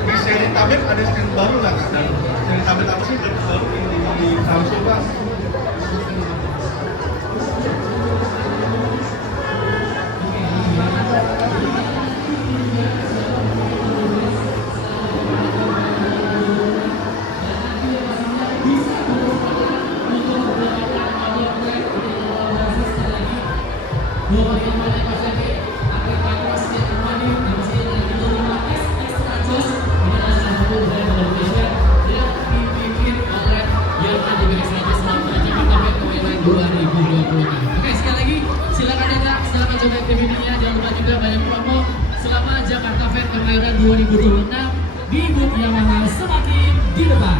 Di seri tablet ada skin baru nggak kak? Dan seri tablet apa sih yang baru di Samsung pak? Oke, sekali lagi silakan datang, silakan coba DVD-nya. Jangan lupa juga banyak promo selama Jakarta Fair Kemayoran 2026 di booth Yamaha semakin di depan.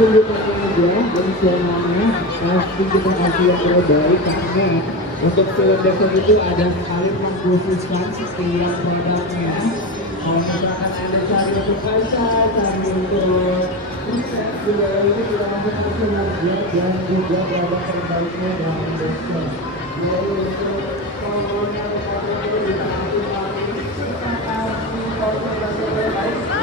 tunggu pakai aja fungsionalnya, pasti kita kasih yang terbaik karena untuk film Dexter itu ada sekali mengkhususkan setiap produknya. Kalau misalkan ada cari untuk kaca, cari untuk proses, juga itu tidak masuk ke kinerja dan juga produk terbaiknya dalam Dexter. Jadi untuk kolonnya itu bisa kasih lagi, kita kasih kolon yang terbaik.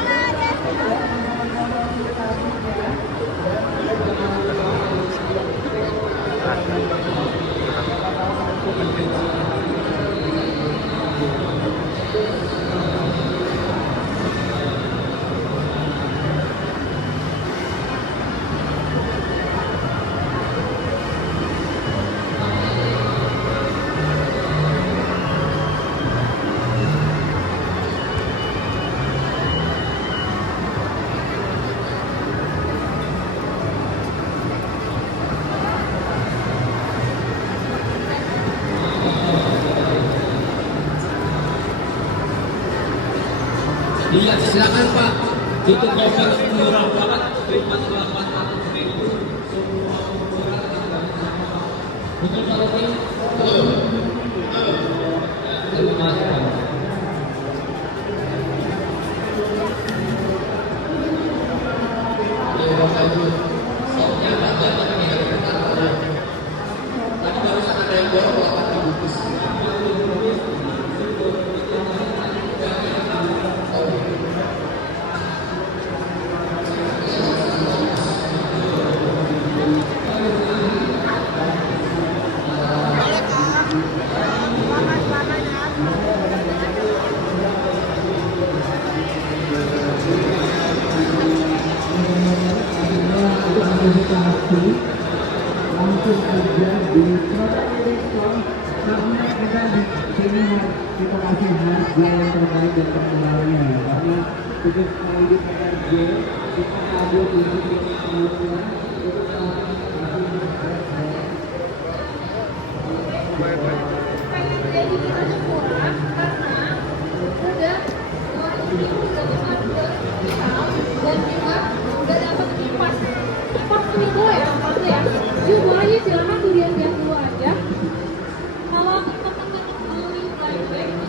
Iya, silakan Pak. Tutup cover murah banget. Tutup Terima kasih. Tadi barusan ada yang borong 8.000 bungkus. Langsung aja di produk Dexter karena kita di sini kita kasih harga yang terbaik dan termurahnya karena itu sekali di PRJ kita ada di sini sebelumnya itu Jumlahnya silahkan dilihat-lihat dulu aja. Kalau teman-teman mau flashback itu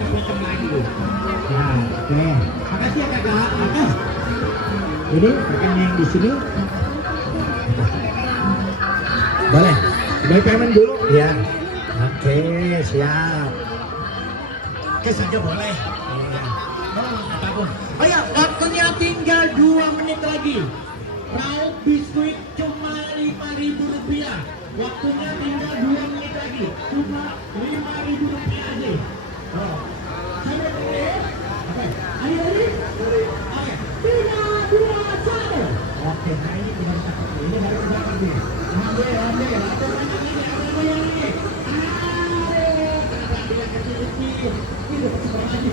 kencang lagi. Ya, oke. Makasih ya kakak. Oke. Ini kakaknya yang di sini. Boleh. Baik payment dulu. Ya. Oke, siap. Oke saja boleh. Oh ya, waktunya tinggal 2 menit lagi. Rauk biskuit cuma Rp5.000. Waktunya tinggal 2 menit lagi. Cuma Rp5.000 aja. Oh. Sampai dulu ya. Oke. Ayo lagi. Oke. 3, 2, 1. Oke, nah ini kita bisa pakai. Ini baru berapa nih? Ambil. Ada yang ini. Ada yang kecil-kecil. Ini sebentar lagi.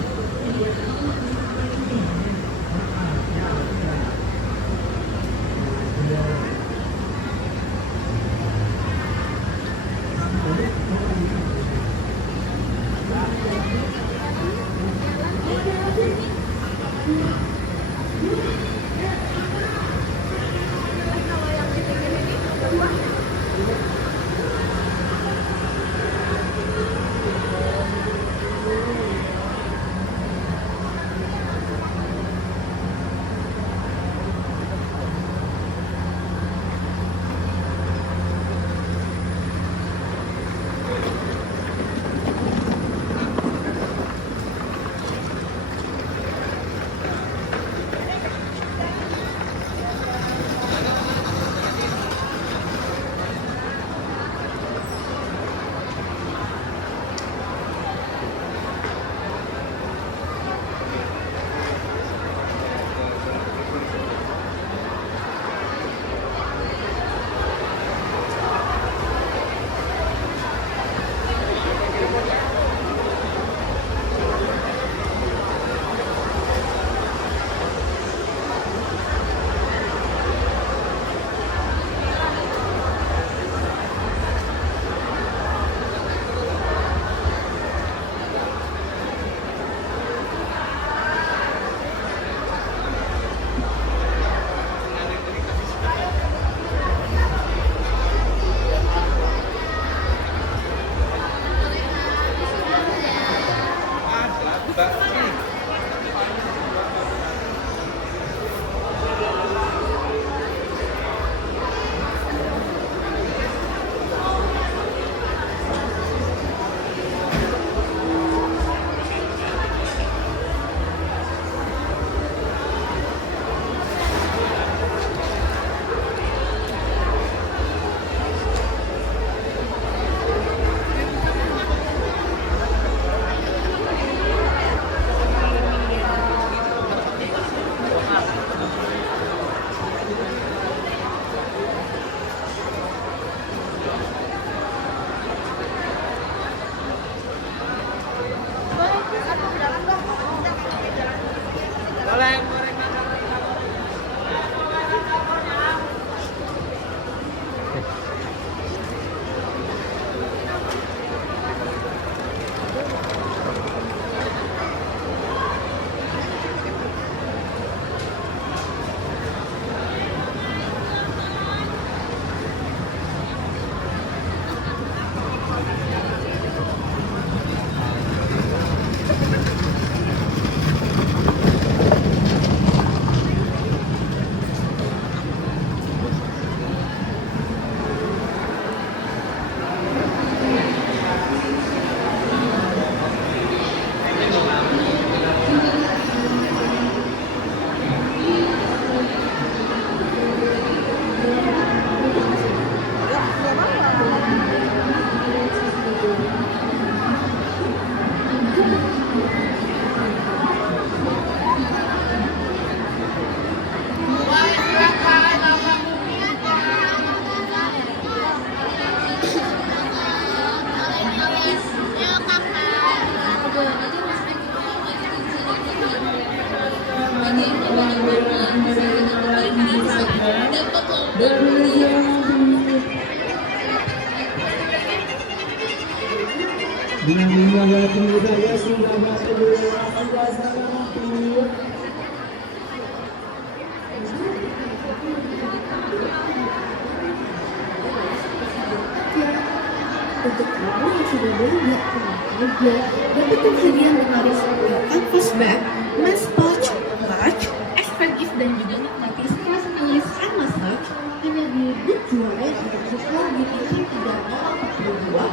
untuk kamu yang sudah beli nggak kemana aja, dapatkan hadiah menarik seperti canvas bag, mask pouch, watch, extra gift dan juga nikmati spa stylist and massage hanya di booth juara yang ada di sekolah di titik 3042.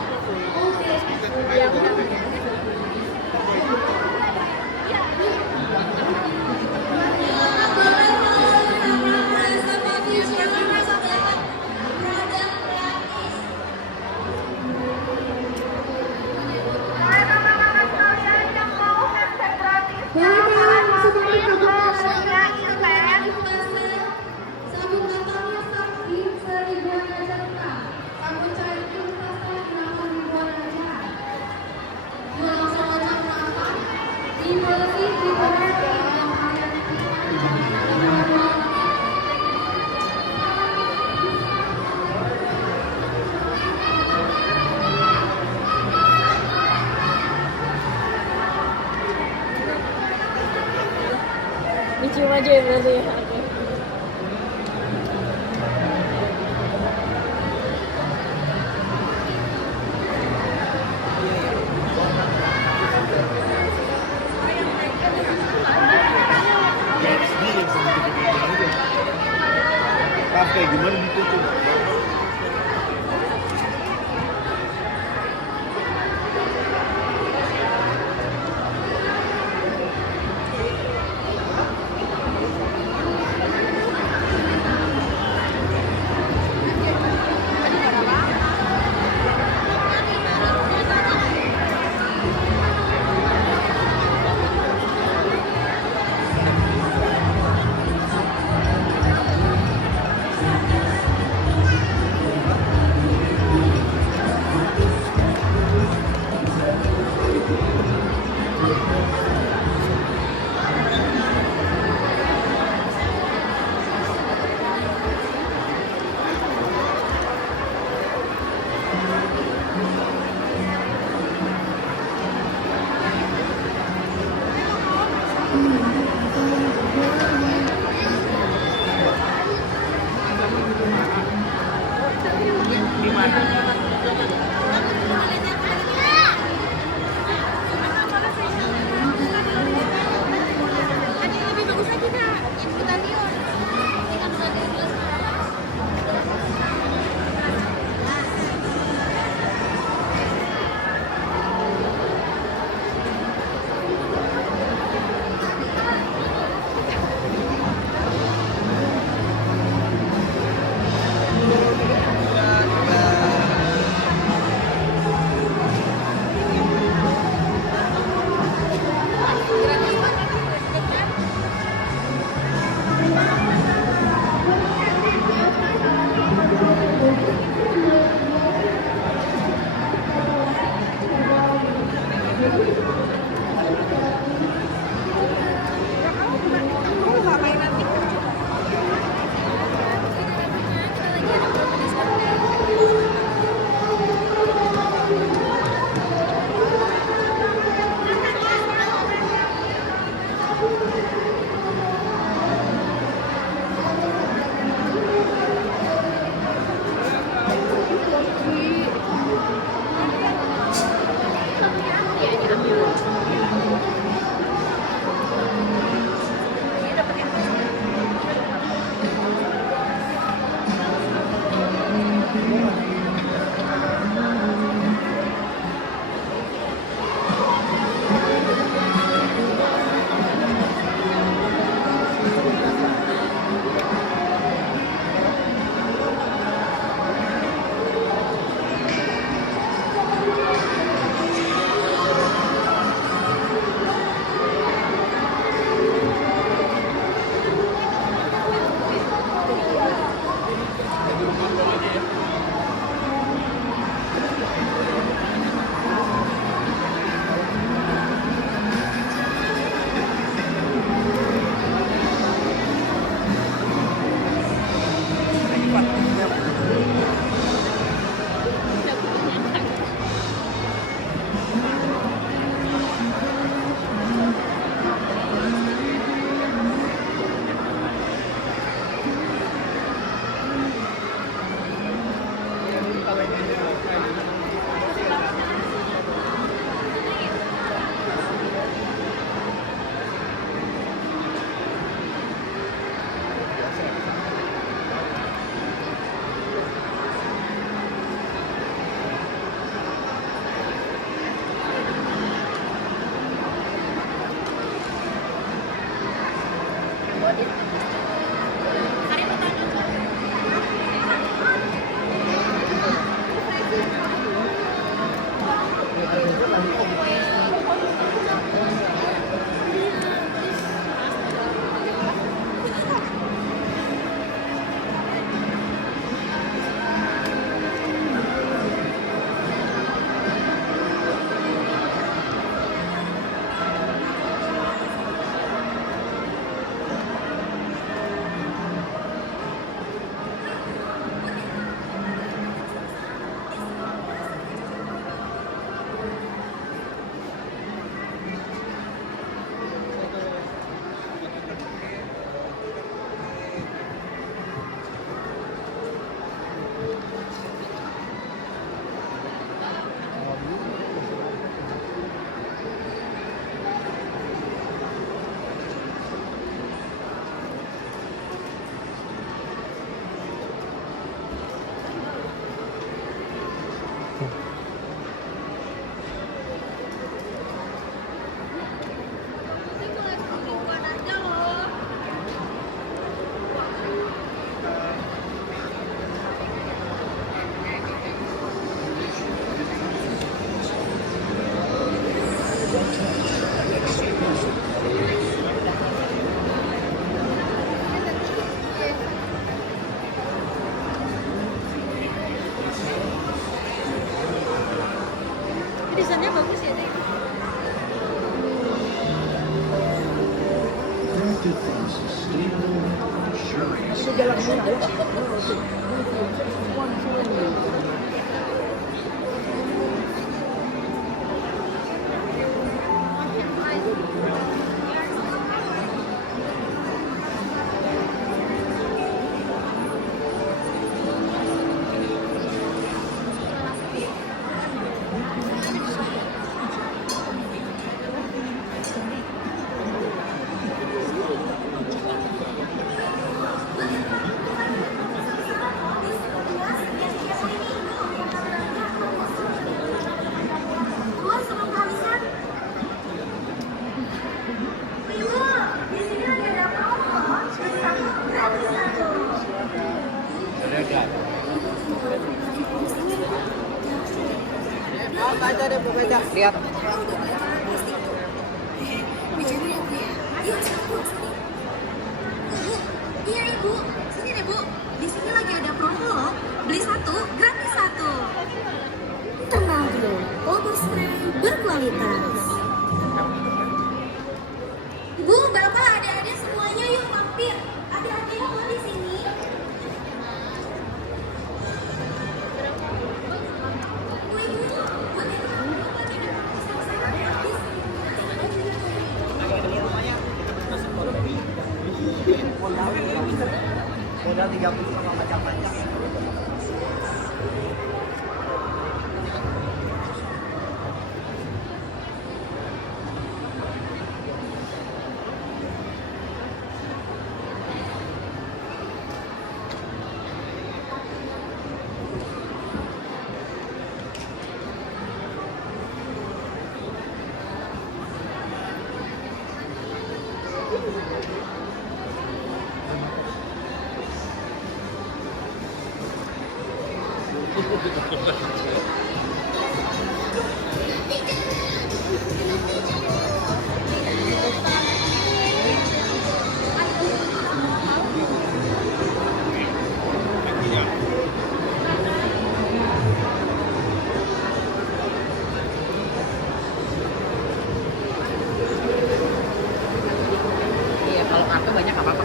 Oke, yang dicium aja ya berarti ya. Oke. Kayak gimana ditutup? tulisannya bagus ya deh. Crafted from sustainable, luxurious Lihat. Iya ibu, sini deh bu. Di sini lagi ada promo loh. Beli satu, gratis satu. Tenang dulu, Obo Spray berkualitas. Bu, bapak, adik-adik semuanya yuk mampir. Adik-adik mau di sini. Bu, ibu, buat ibu. Modal 30 sama macam-macam. Iya, kalau kartu banyak nggak apa-apa.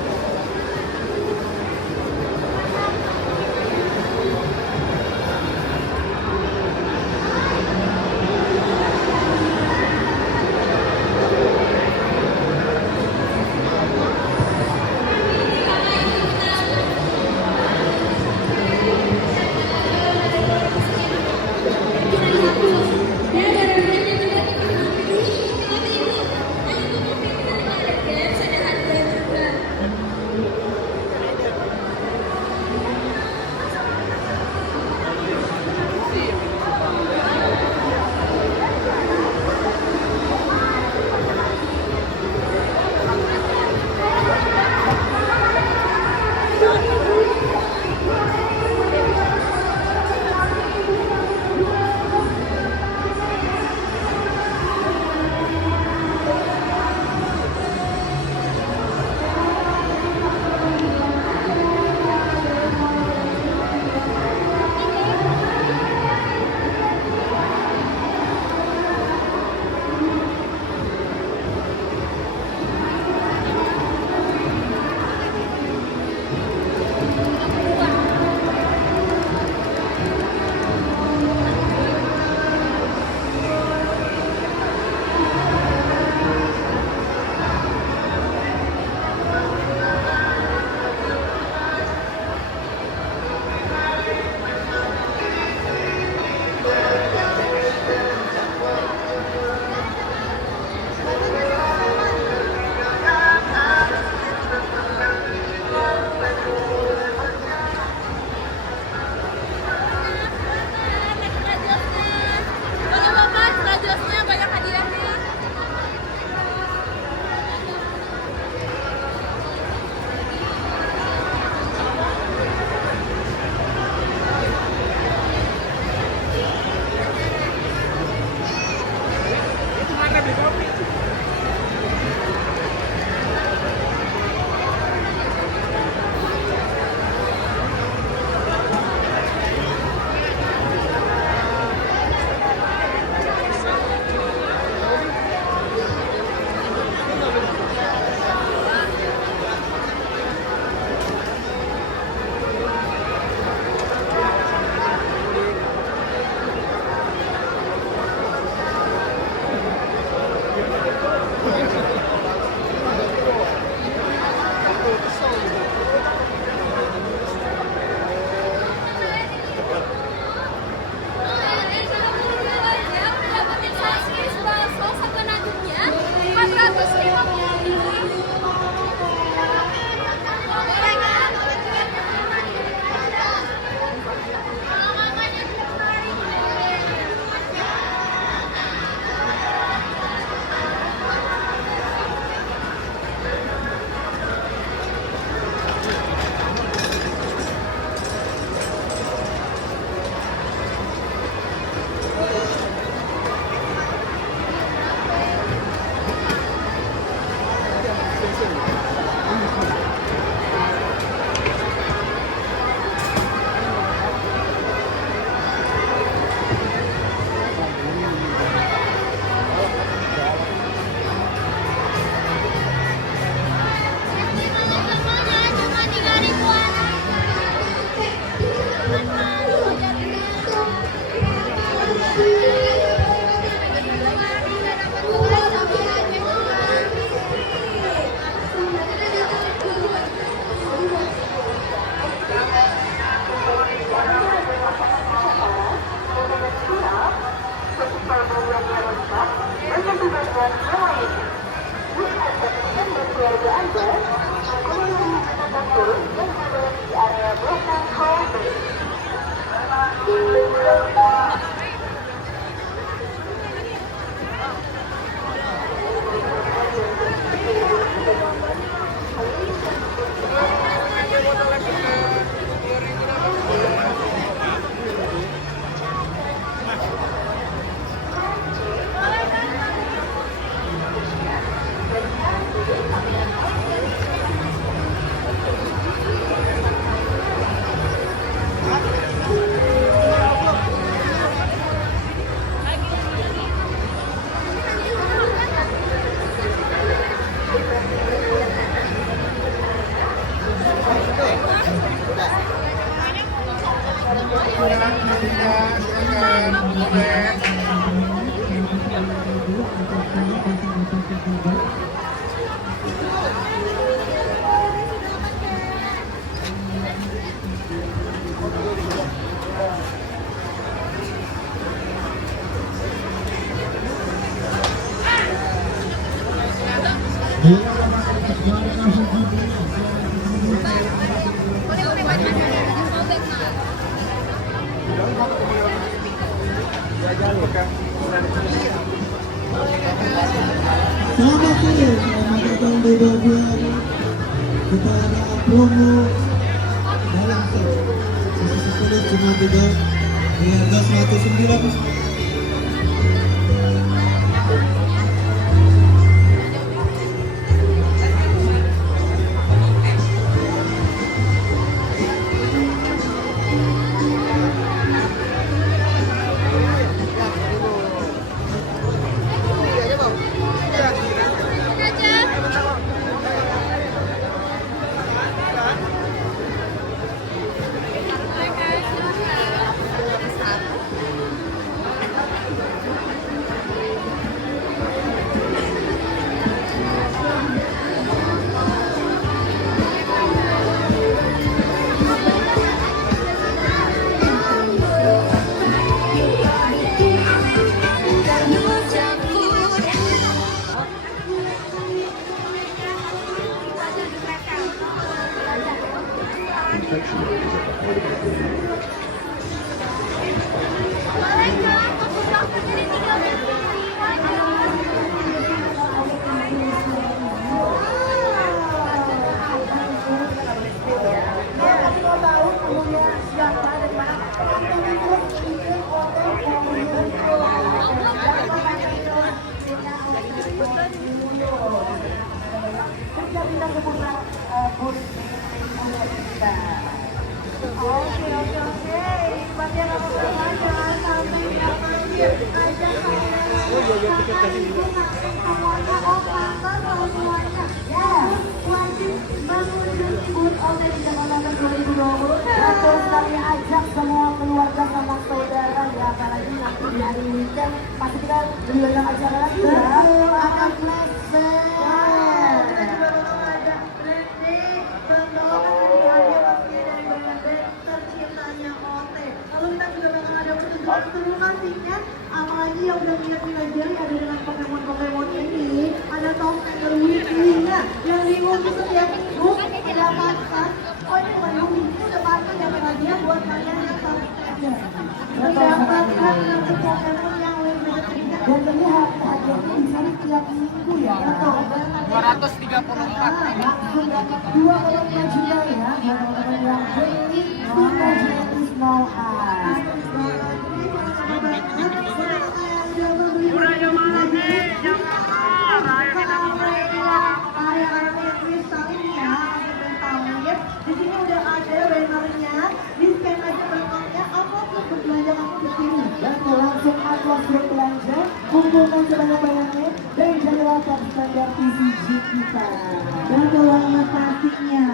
Selamat sore, selamat datang di bagian kita ada promo dalam sesi kulit cuma 3 di harga 109. Ajak semua keluarga sama saudara ya, apalagi nanti di hari weekend pasti kita lebih banyak acara lagi ya. Akan flash sale. Kita juga memang ada branding pendoakan dari hadiah pastinya dari brand tercintanya Ote. Lalu kita juga memang ada pertunjukan seru pastinya, apalagi yang udah lihat-lihat ada dengan Pokemon ini, ada topeng berwiki-wikinya yang diumumkan setiap minggu mendapatkan. Oh ini bukan ini udah pasti dapat hadiah buat kalian yang selalu ada. Mendapatkan kartu Pokemon yang lebih cerita dan ini hadiahnya bisa setiap minggu ya. Betul. 234. Langsung dapat 2,5 juta ya buat teman-teman yang beli Super Snow Ice. Murahnya malam nih, jangan di sini udah ada bannernya, di scan aja barcode-nya, upload berbelanja kamu di sini. Dan langsung upload berbelanja, kumpulkan sebanyak-banyaknya dan jadilah top standar TCG kita. Dan banget pastinya.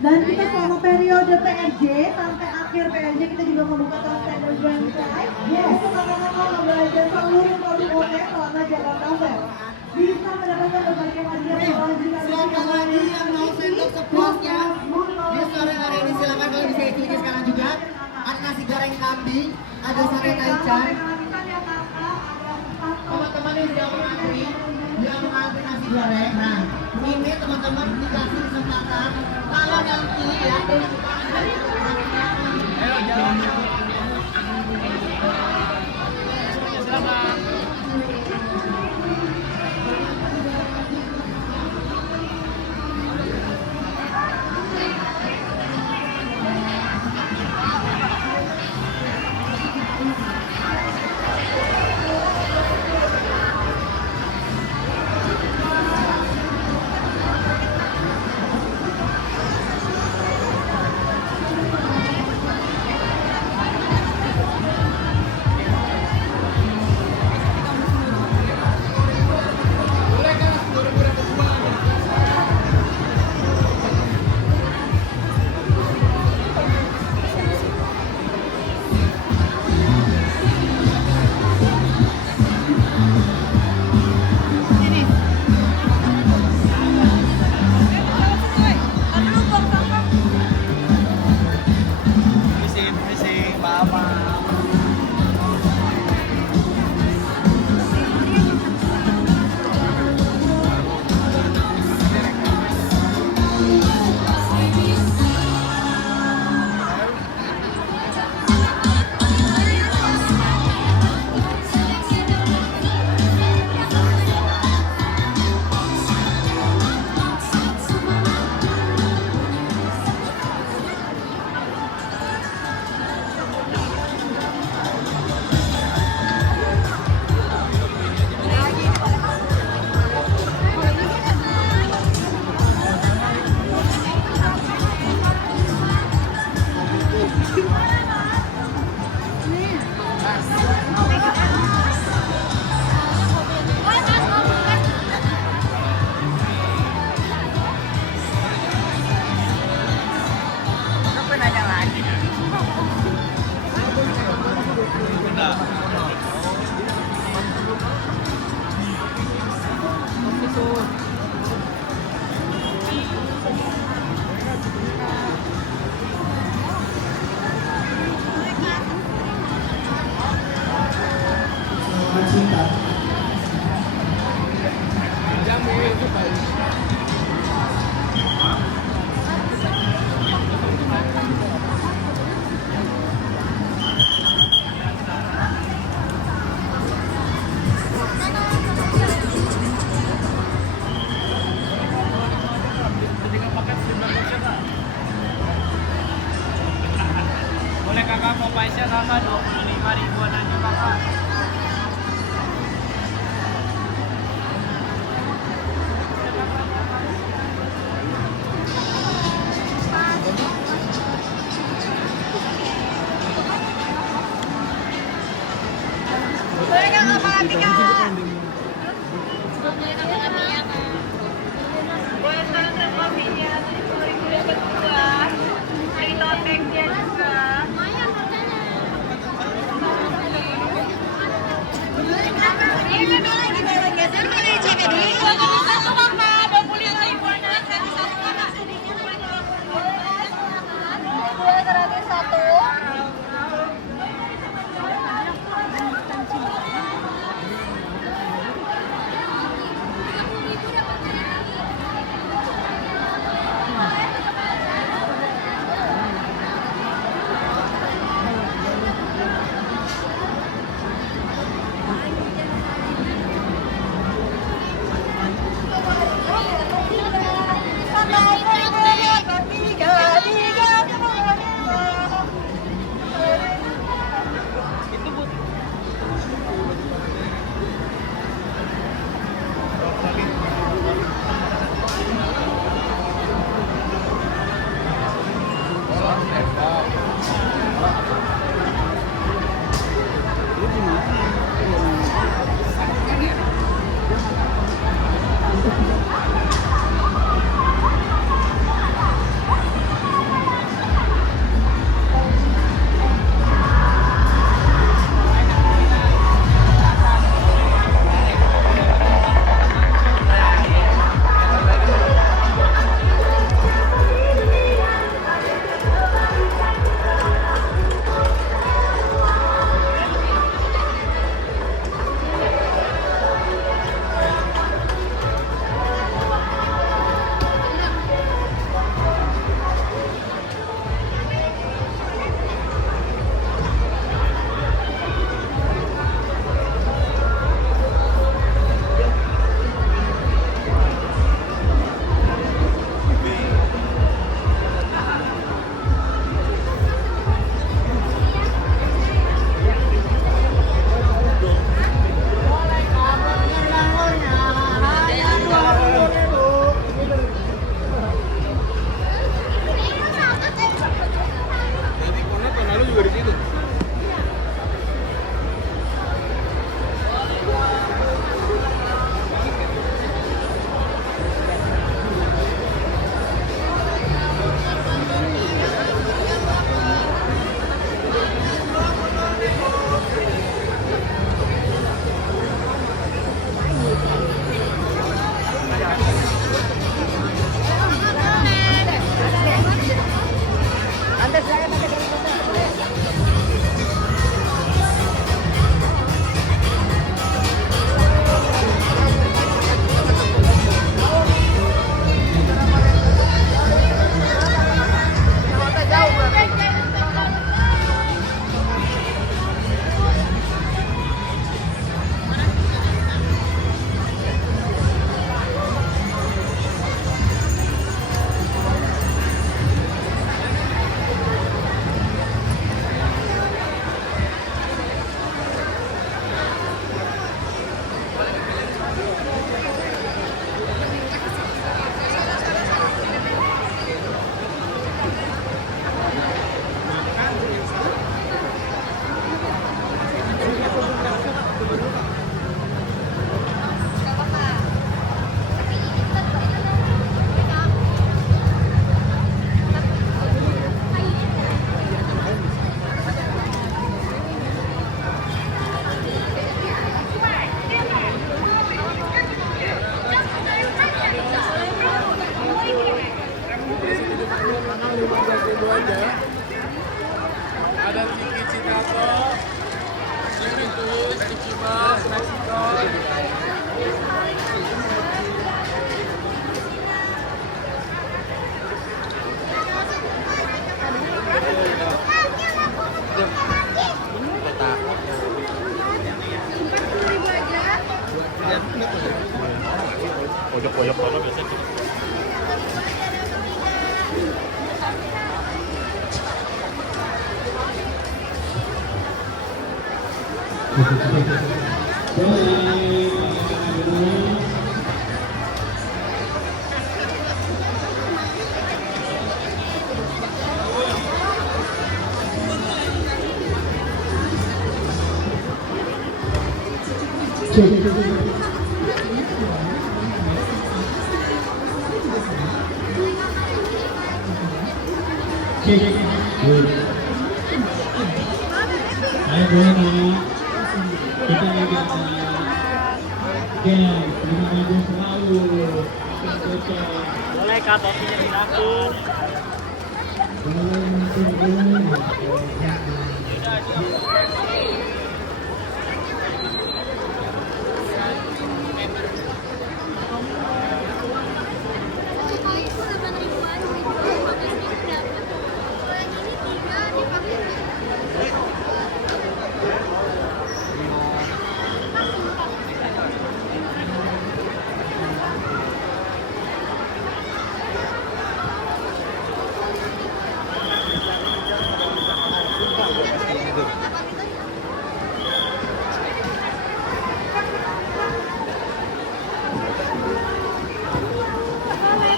Dan kita selama periode PRJ sampai akhir PRJ kita juga membuka top standar grand prize. Untuk kakak-kakak membelanja seluruh produk OTE selama Jakarta Fair. Bisa mendapatkan berbagai hadiah Siapa lagi yang mau sendok sepuasnya? Di sore hari ini silakan kalau bisa ikuti sekarang juga. Ada nasi goreng kambing, ada sate taichan. Teman-teman yang sedang mengantri, goreng. Nah, ini teman-teman dikasih kesempatan kalau nanti ya. Ayo jalan. Boleh kakak Popeyesnya kakak 25 ribuan aja kakak. Boleh kakak Papi kak? Boleh standar kopinya, 10.000 dapat 2. Free tote bag-nya juga. Ini lagi bayar geser, mana dicek dulu. Satu kakak, 25 ribuan aja. Satu kakak. Boleh gratis satu. pojok-pojok mana biasanya gitu. Ayo boleh kita lihat game 5.000 selalu. Boleh kak topinya dilakukan.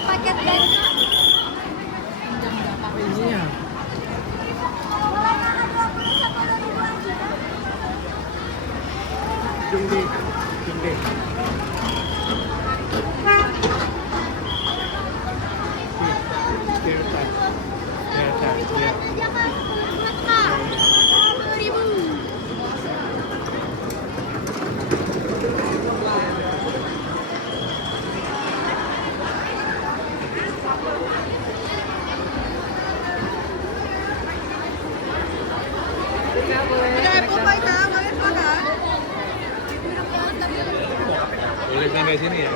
Paket dan Boleh sampai sini ya.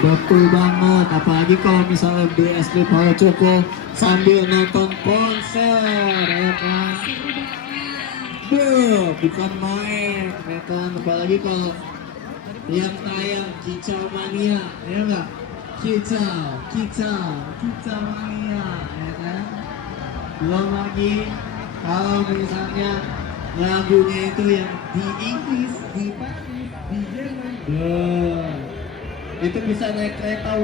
Betul banget, apalagi kalau misalnya BSD Palo Coko sambil nonton konser, ya kan? Bukan main, ya kan? Apalagi kalau yang tayang Kicau Mania, ya enggak? Kicau Mania, ya kan? Belum lagi kalau misalnya lagunya itu yang di Inggris, di Paris, di Jerman, itu bisa naik kereta.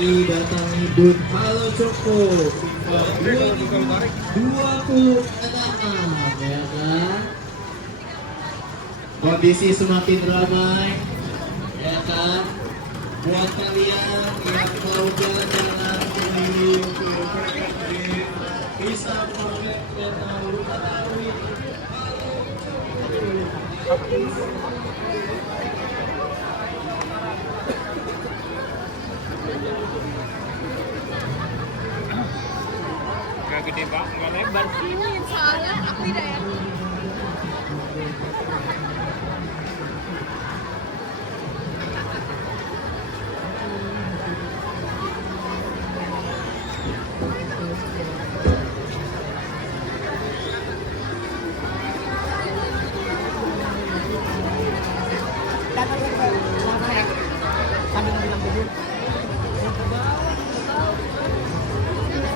Datangi booth Palo Coko 2026 Ya kan? Kondisi semakin ramai, ya kan? Buat kalian yang mau jalan-jalan keliling bisa pakai kereta Betawi. Gak gede banget, gak lebar. Soalnya aku tidak ya.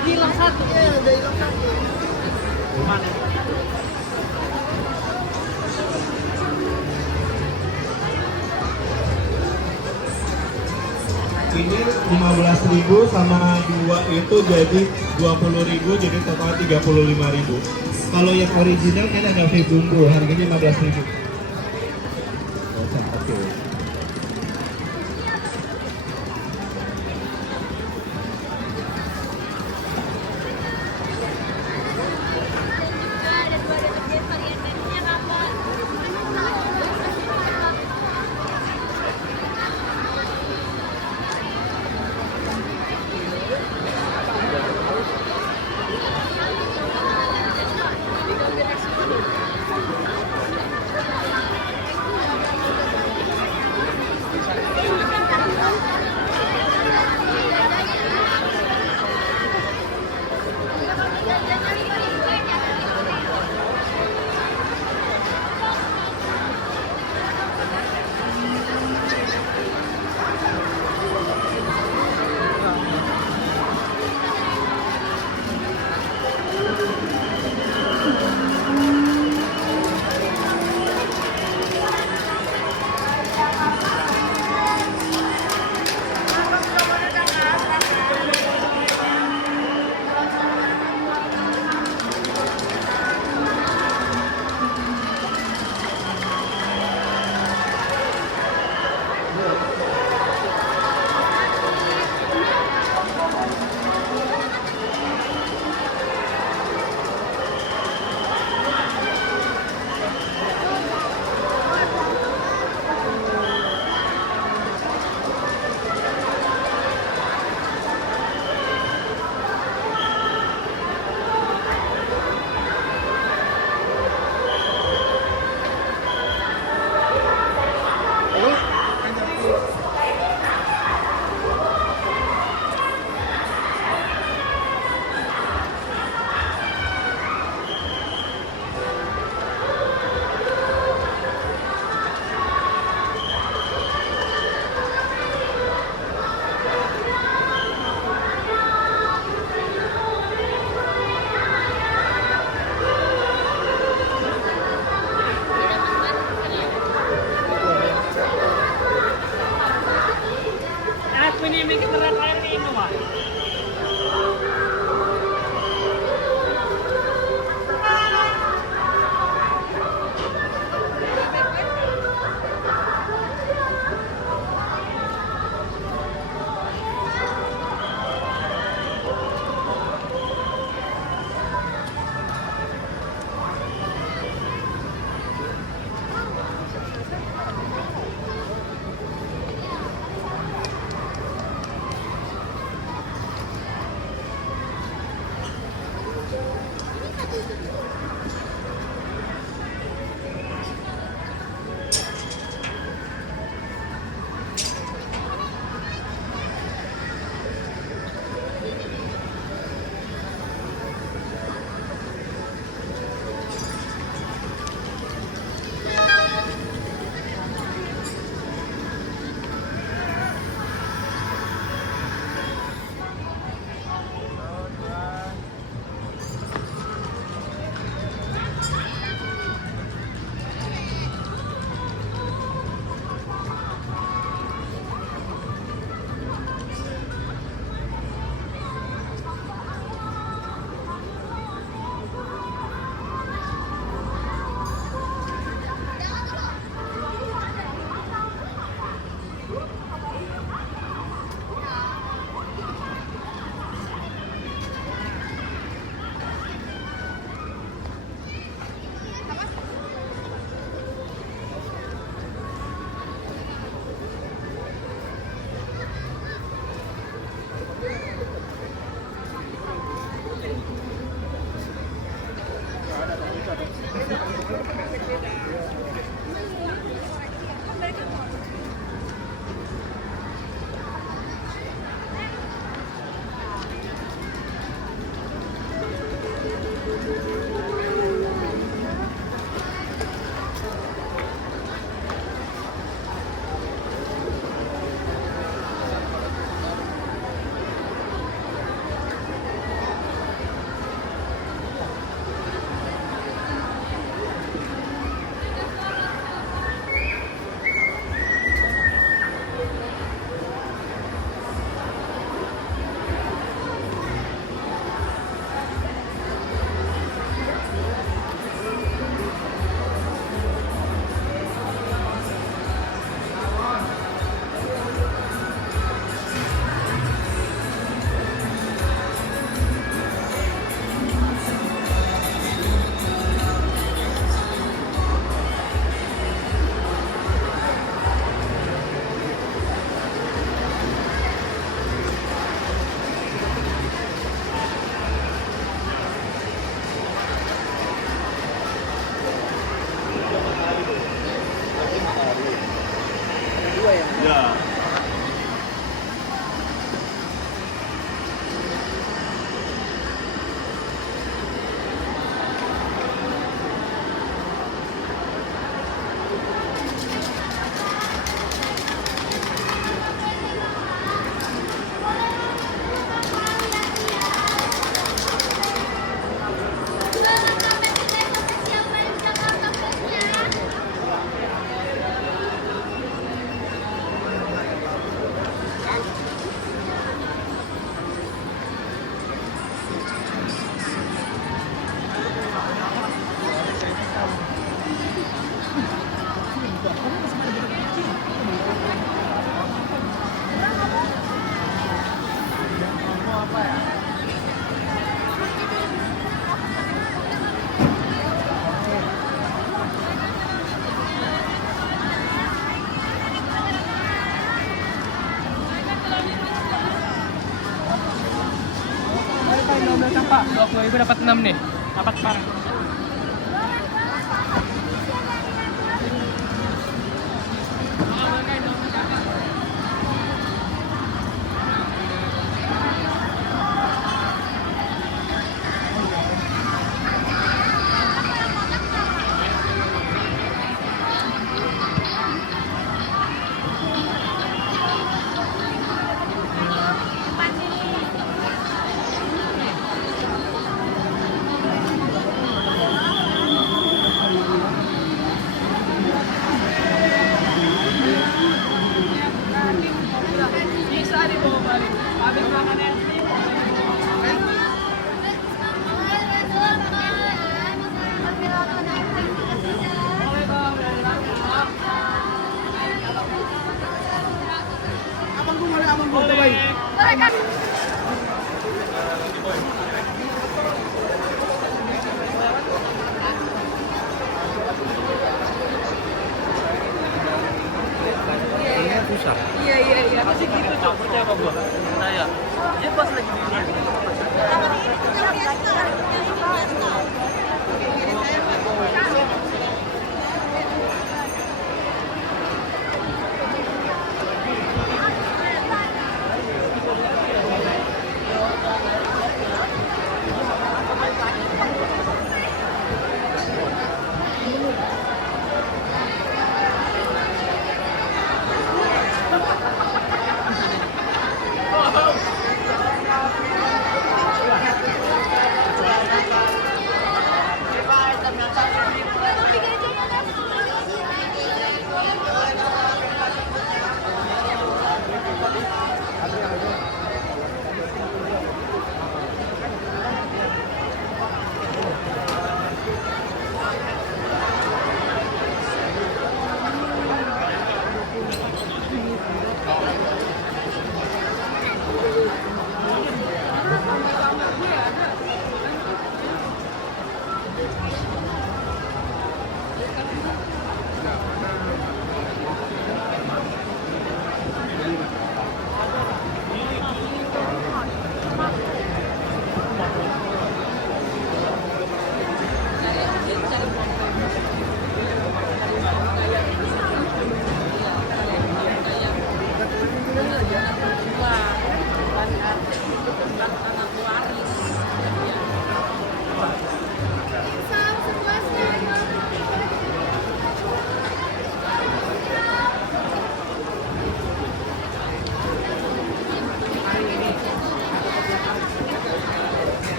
Hilang satu. Iya, udah hilang satu. Mana? Ini 15.000 sama 2 itu jadi 20.000, jadi total 35.000. Kalau yang original kan ada fee bumbu, harganya 15.000. Oke. Ya. Pak, 20.000 dapat 6 nih. Dapat parah.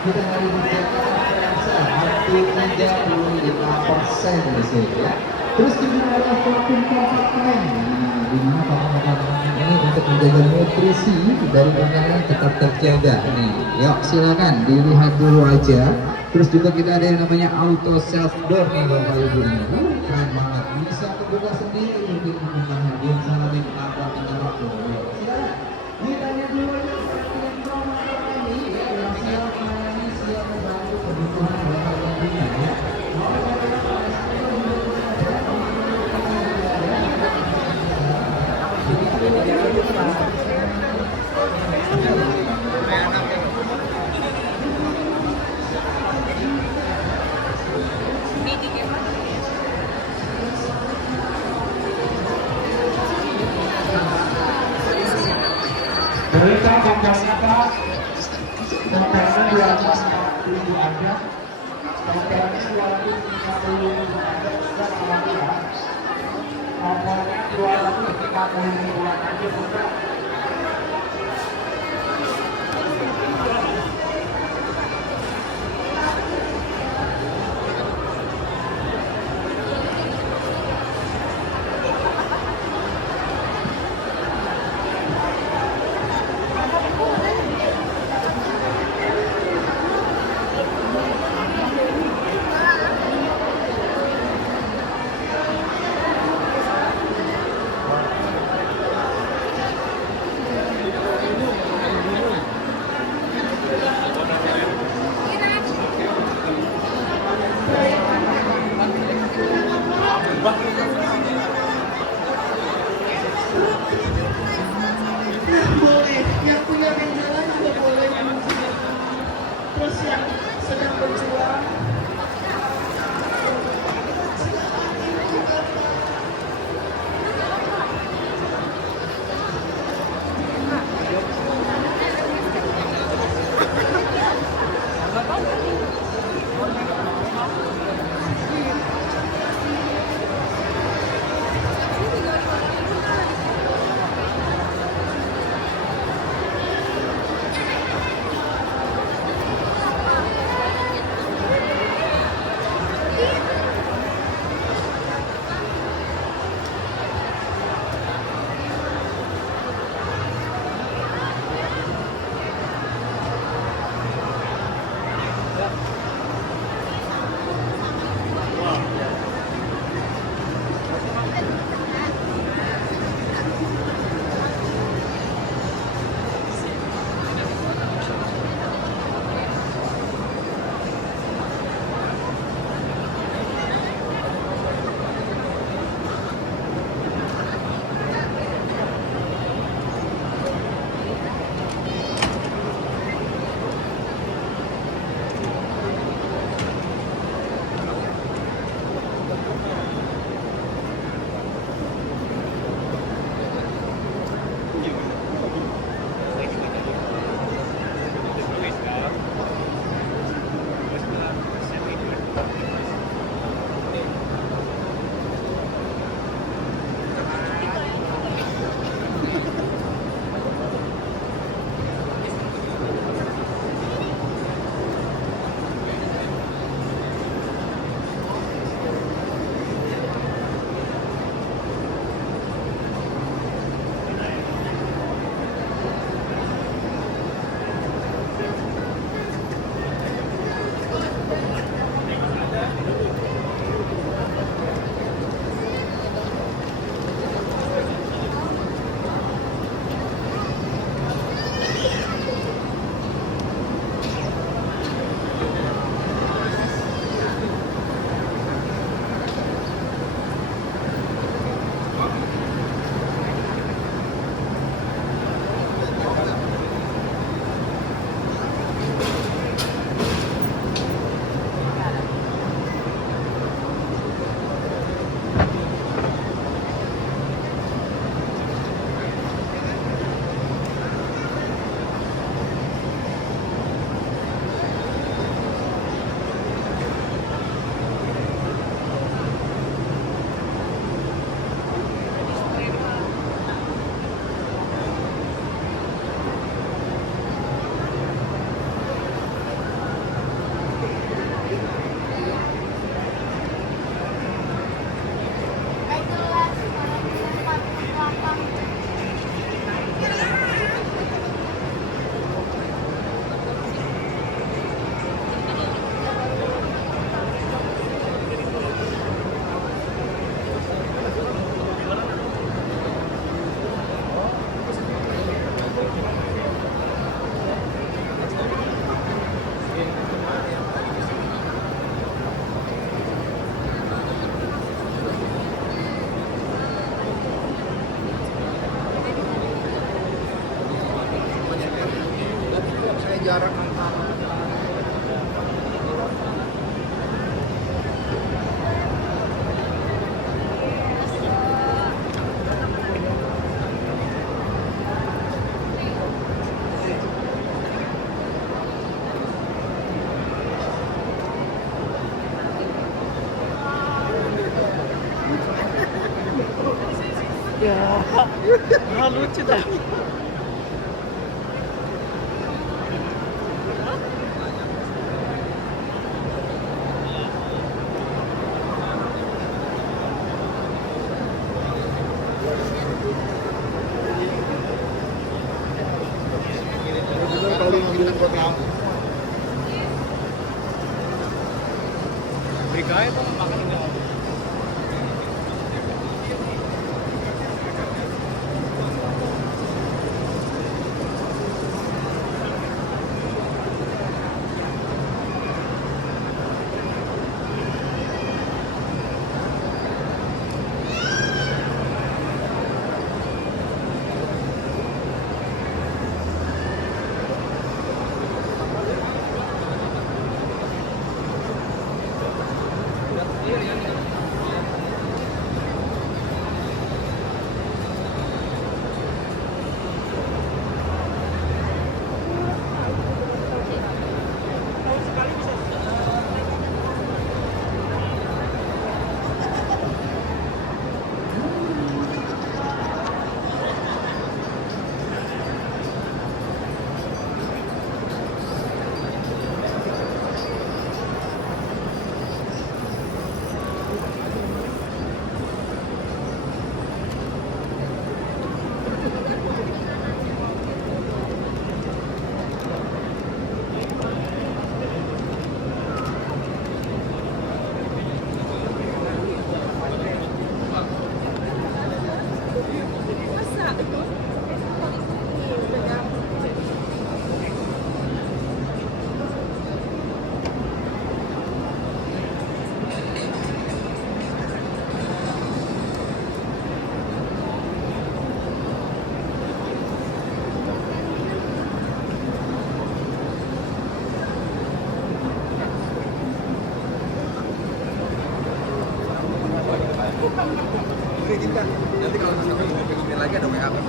Kita hari ini 35% di sini ya. Terus juga ada protein kompartemen. Nah, di mana kompartemen ini untuk menjaga nutrisi dari makanan tetap terjaga. Nih, yuk silakan dilihat dulu aja. Terus juga kita ada yang namanya auto self door nih Bapak Ibu. Keren banget. Bisa kebuka sendiri mungkin menggunakan dia salah di apa tinggal waktu. Silakan. Ditanya dulu ya. Berita Bangka Totalnya di atas 40.000 aja. Totalnya 250.000 aja sudah alhamdulillah. Nomornya 250.000 aja sudah. jarak antara lucu dah. Kali ngambil foto. Brigai itu makan enggak? Nanti kalau misalkan mau pengen lagi ada WA kan?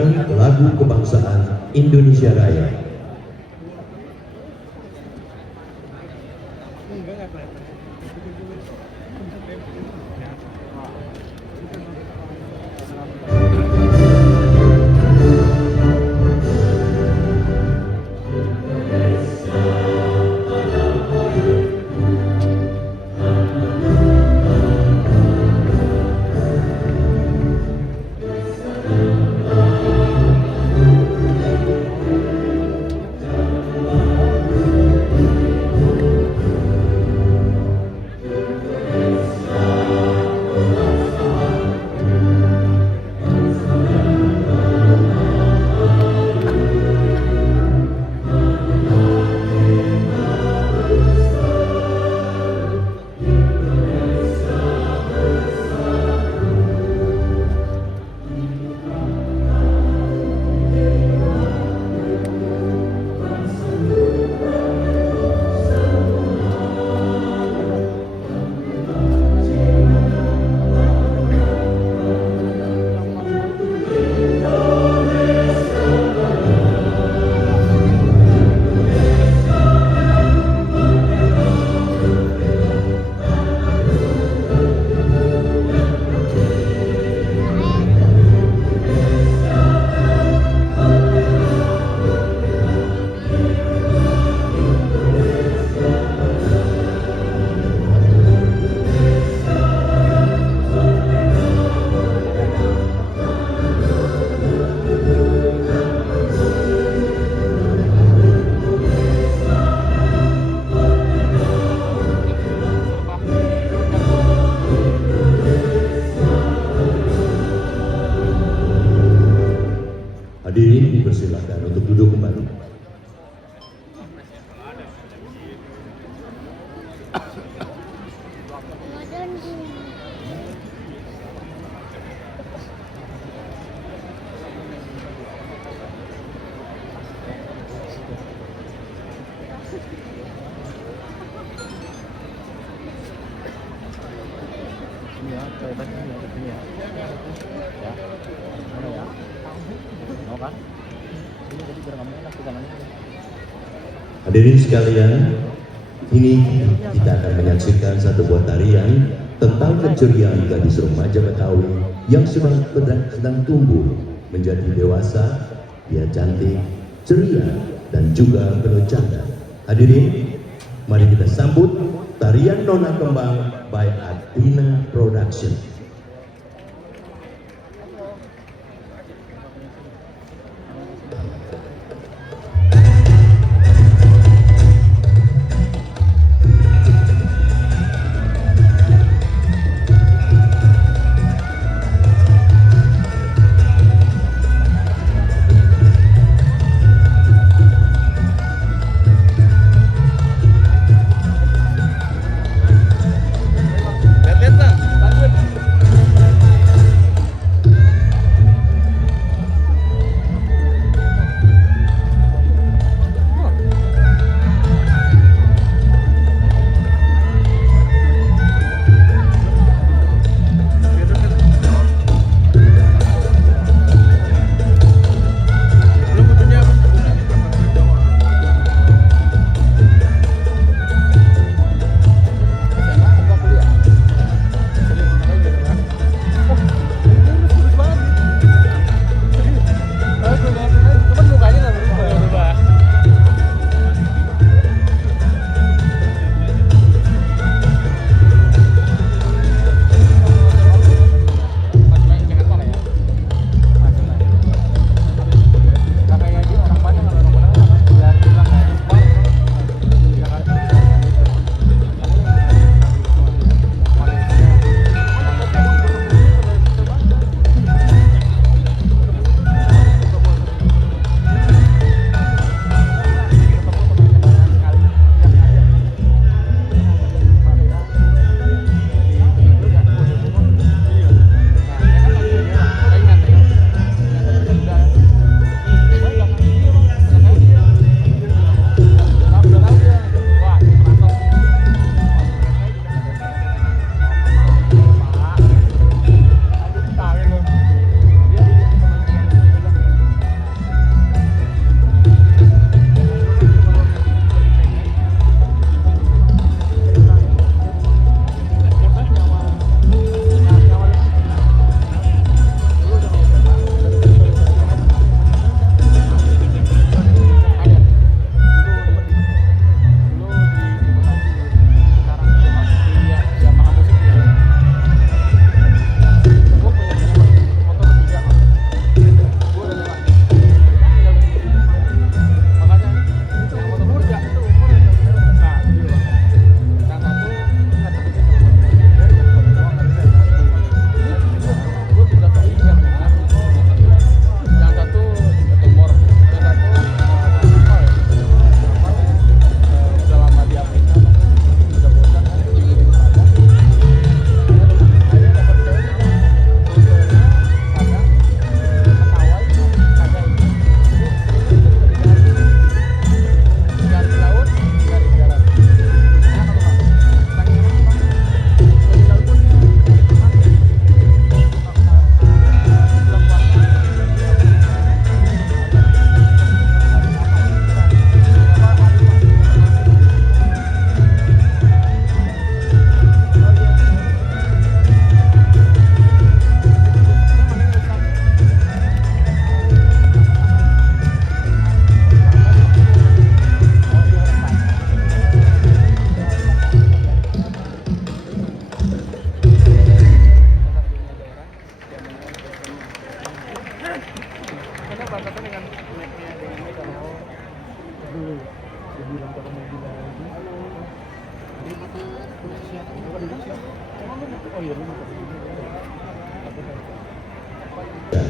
menyanyikan lagu kebangsaan Indonesia Raya. Hadirin dipersilakan untuk duduk kembali. Hadirin sekalian, ini kita akan menyaksikan satu buah tarian tentang keceriaan gadis remaja Betawi yang sedang tumbuh menjadi dewasa. Dia cantik, ceria, dan juga penuh canda. Hadirin, mari kita sambut tarian Nona Kembang by Athena Production. Lihat-lihat lah.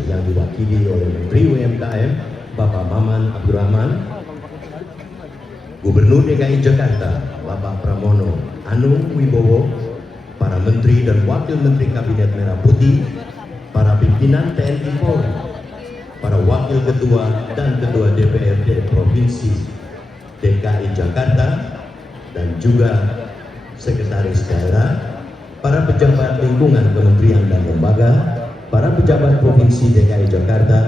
yang diwakili oleh Menteri UMKM Bapak Maman Abdurrahman, Gubernur DKI Jakarta Bapak Pramono Anung Wibowo, para Menteri dan Wakil Menteri Kabinet Merah Putih, para pimpinan TNI Polri, para Wakil Ketua dan Ketua DPRD Provinsi DKI Jakarta, dan juga Sekretaris Daerah, para pejabat lingkungan kementerian dan lembaga, para pejabat Provinsi DKI Jakarta,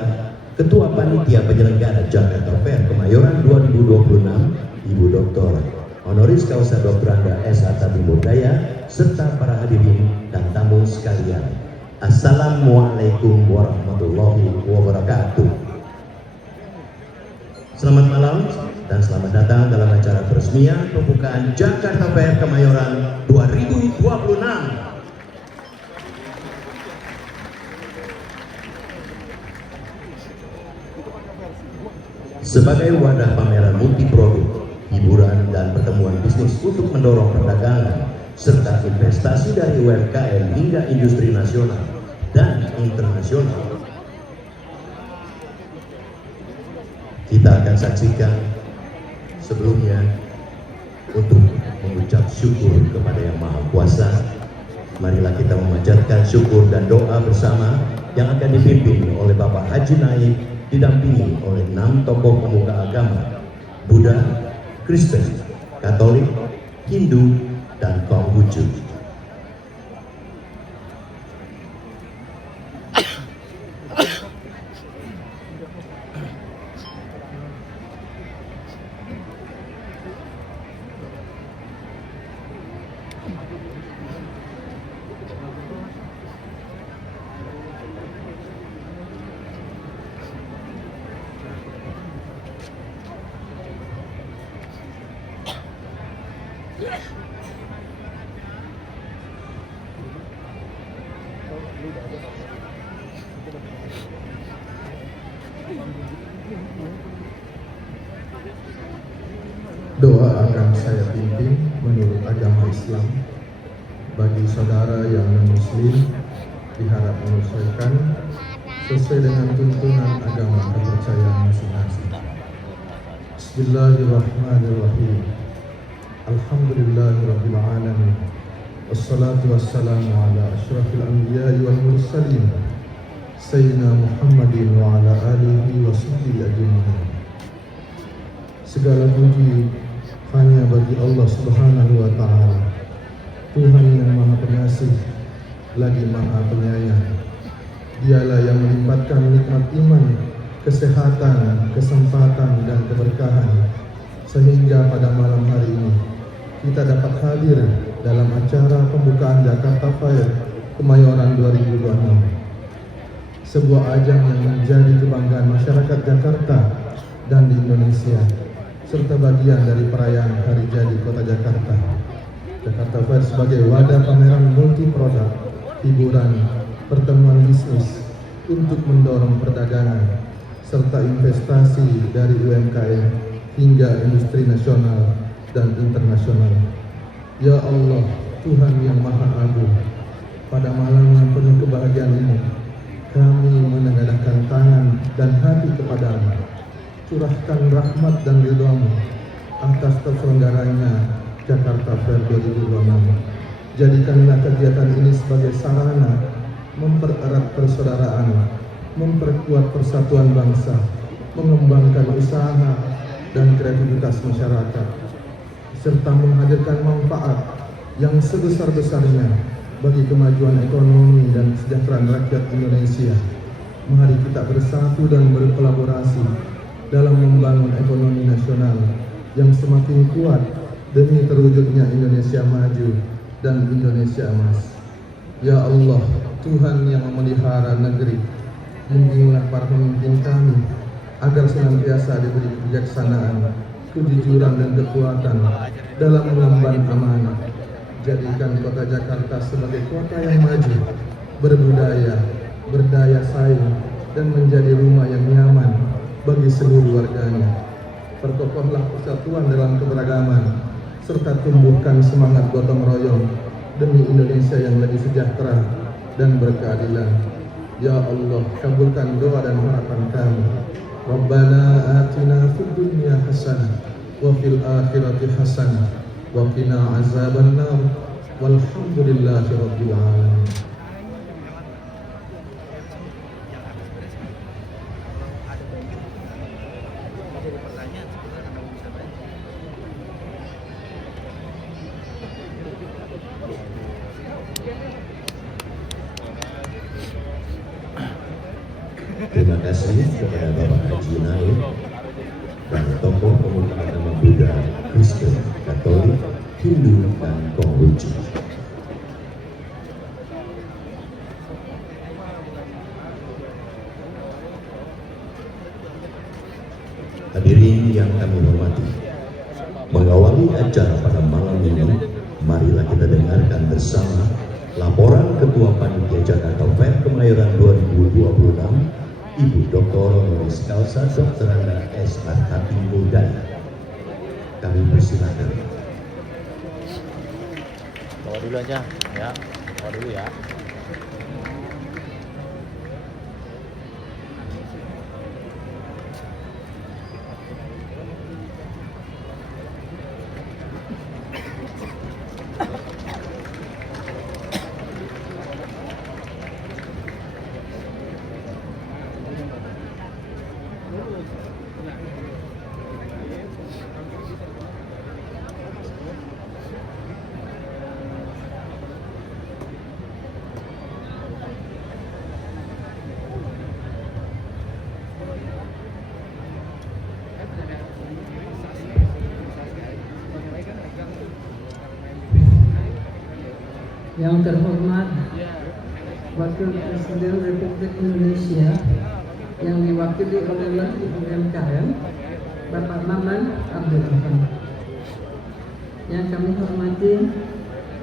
Ketua Panitia Penyelenggara Jakarta Fair Kemayoran 2026, Ibu Dr. Honoris Causa Dr. Anda S. Hatta Timurdaya, serta para hadirin dan tamu sekalian. Assalamualaikum warahmatullahi wabarakatuh. Selamat malam dan selamat datang dalam acara peresmian pembukaan Jakarta Fair Kemayoran 2026. Sebagai wadah pameran multiproduk, hiburan dan pertemuan bisnis untuk mendorong perdagangan serta investasi dari UMKM hingga industri nasional dan internasional, kita akan saksikan sebelumnya untuk mengucap syukur kepada Yang Maha Kuasa. Marilah kita memanjatkan syukur dan doa bersama yang akan dipimpin oleh Bapak Haji Naib, didampingi oleh 6 tokoh pemuka agama Buddha, Kristen, Katolik, Hindu, dan Konghucu. Doa akan saya pimpin menurut agama Islam. Bagi saudara yang non-muslim, diharap menyesuaikan sesuai dengan tuntunan agama kepercayaan masing-masing. Bismillahirrahmanirrahim. Alhamdulillahirabbil alamin. Wassalatu wassalamu ala asyrafil anbiya'i wal mursalin Sayyidina Muhammadin wa ala alihi wa sahbihi ajma'in. Segala puji hanya bagi Allah Subhanahu wa Ta'ala, Tuhan yang Maha Pengasih lagi Maha Penyayang. Dialah yang melimpahkan nikmat iman, kesehatan, kesempatan, dan keberkahan, sehingga pada malam hari ini kita dapat hadir dalam acara pembukaan Jakarta Fair Kemayoran 2026, sebuah ajang yang menjadi kebanggaan masyarakat Jakarta dan di Indonesia, serta bagian dari perayaan Hari Jadi Kota Jakarta. Jakarta Fair sebagai wadah pameran multiproduk, hiburan, pertemuan bisnis untuk mendorong perdagangan serta investasi dari UMKM hingga industri nasional dan internasional. Ya Allah, Tuhan yang Maha Agung, pada malam yang penuh kebahagiaan ini, kami menengadahkan tangan dan hati kepadamu. Curahkan rahmat dan ridha-Mu atas terselenggaranya Jakarta Fair 2026. Jadikanlah kegiatan ini sebagai sarana mempererat persaudaraan, memperkuat persatuan bangsa, mengembangkan usaha dan kreativitas masyarakat, serta menghadirkan manfaat yang sebesar-besarnya bagi kemajuan ekonomi dan kesejahteraan rakyat Indonesia. Mari kita bersatu dan berkolaborasi dalam membangun ekonomi nasional yang semakin kuat demi terwujudnya Indonesia maju dan Indonesia emas. Ya Allah, Tuhan yang memelihara negeri, bimbinglah para pemimpin kami agar senantiasa diberi kebijaksanaan, kejujuran, dan kekuatan dalam mengemban amanah. Jadikan kota Jakarta sebagai kota yang maju, berbudaya, berdaya saing, dan menjadi rumah yang nyaman bagi seluruh warganya. Perkokohlah persatuan dalam keberagaman, serta tumbuhkan semangat gotong royong demi Indonesia yang lebih sejahtera dan berkeadilan. Ya Allah, kabulkan doa dan harapan kami. Rabbana atina fid dunya hasanah wa fil akhirati hasanah wa qina azabannar. Walhamdulillahi rabbil alamin. Terima kasih kepada Bapak Haji Naim dan tokoh pemuka agama Buddha, Kristen, Katolik, Hindu, dan Konghucu. Hadirin yang kami hormati, mengawali acara pada malam ini, marilah kita dengarkan bersama laporan Ketua Panitia Jakarta Fair Kemayoran 2026, Ibu Dr. Honoris Causa Dr. Anda S. Marhati Muldani. Kami persilakan. Bawa dulu aja, ya. Bawa dulu ya. Yang terhormat Wakil Presiden Republik Indonesia yang diwakili oleh Menteri UMKM Bapak Maman Abdul Rahman. Yang kami hormati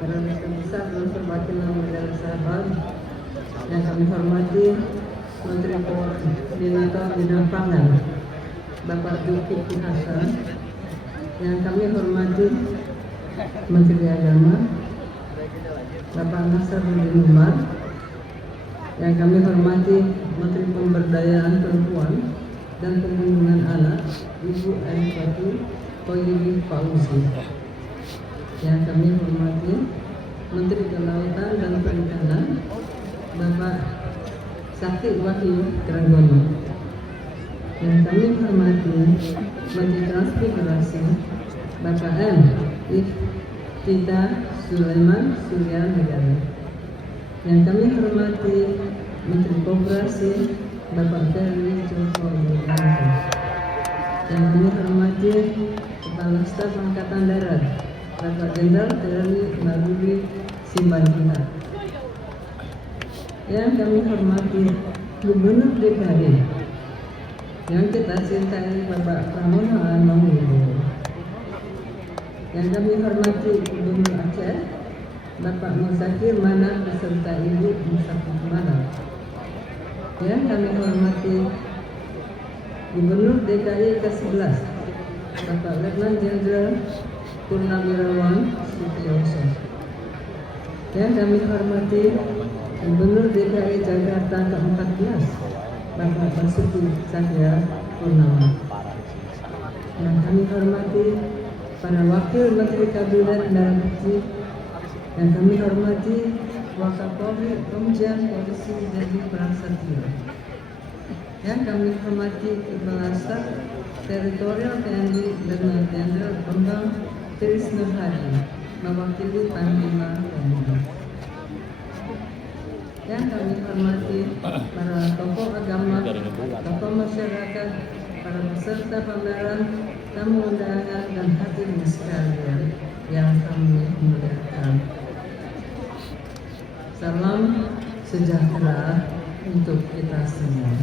para Duta Besar dan perwakilan negara sahabat. Yang kami hormati Menteri Koordinator Bidang Pangan Bapak Zulkifli Hasan. Yang kami hormati Menteri Agama Bapak Nasaruddin Umar. Yang kami hormati Menteri Pemberdayaan Perempuan dan Perlindungan Anak Ibu Ainifati Thoyyibah Fauzi. Yang kami hormati Menteri Kelautan dan Perikanan Bapak Sakti Wahyu Trenggono. Yang kami hormati Menteri Transmigrasi Bapak M. Iftita Sulaiman Surya Negara. Yang kami hormati Menteri Koperasi Bapak Ferry Joko Widodo. Yang kami hormati Kepala Staf Angkatan Darat Bapak Jenderal TNI Maruli Simanjuntak. Yang kami hormati Gubernur DKI yang kita cintai Bapak Pramono Anung Wibowo. Yang kami hormati Gubernur Aceh Bapak Muzakir Manaf beserta Ibu Musafir Manaf. Yang kami hormati Gubernur DKI ke-11 Bapak Letnan Jenderal Purnawirawan Sutioso. Yang kami hormati Gubernur DKI Jakarta ke-14 Bapak Basuki Cahaya Purnama. Yang kami hormati para Wakil Menteri Kabinet dan Menteri. Yang kami hormati Wakapolri Komjen Polisi Dedi Prasetyo. Yang kami hormati Kepala Staf Teritorial TNI Letnan Jenderal Bambang Trisno Hadi mewakili Panglima TNI. Yang kami hormati para tokoh agama, tokoh masyarakat, para peserta pameran, tamu undangan dan hadirin sekalian yang kami muliakan. Salam sejahtera untuk kita semua.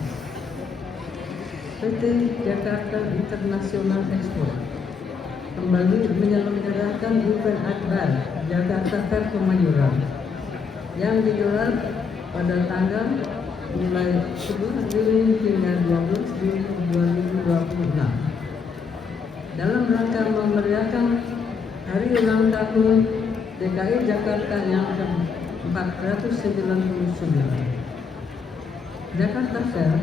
PT Jakarta International Expo kembali menyelenggarakan event akbar Jakarta Fair Kemayoran yang digelar pada tanggal mulai 11 Juli hingga 12 Juli 2026 dalam rangka memeriahkan hari ulang tahun DKI Jakarta yang ke-499. Jakarta Fair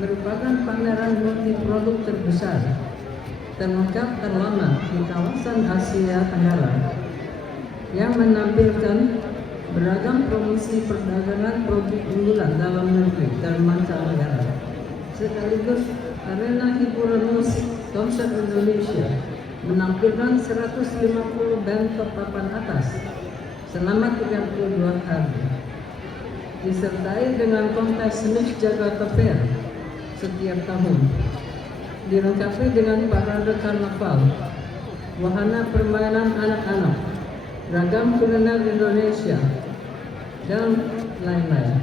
merupakan pameran multiproduk terbesar terlengkap terlama di kawasan Asia Tenggara yang menampilkan beragam promosi perdagangan produk unggulan dalam negeri dan mancanegara, sekaligus arena hiburan musik konser Indonesia menampilkan 150 band ke papan atas selama 32 hari, disertai dengan kontes Miss Jakarta Fair setiap tahun, dilengkapi dengan parade karnaval, wahana permainan anak-anak, ragam kuliner Indonesia, dan lain-lain.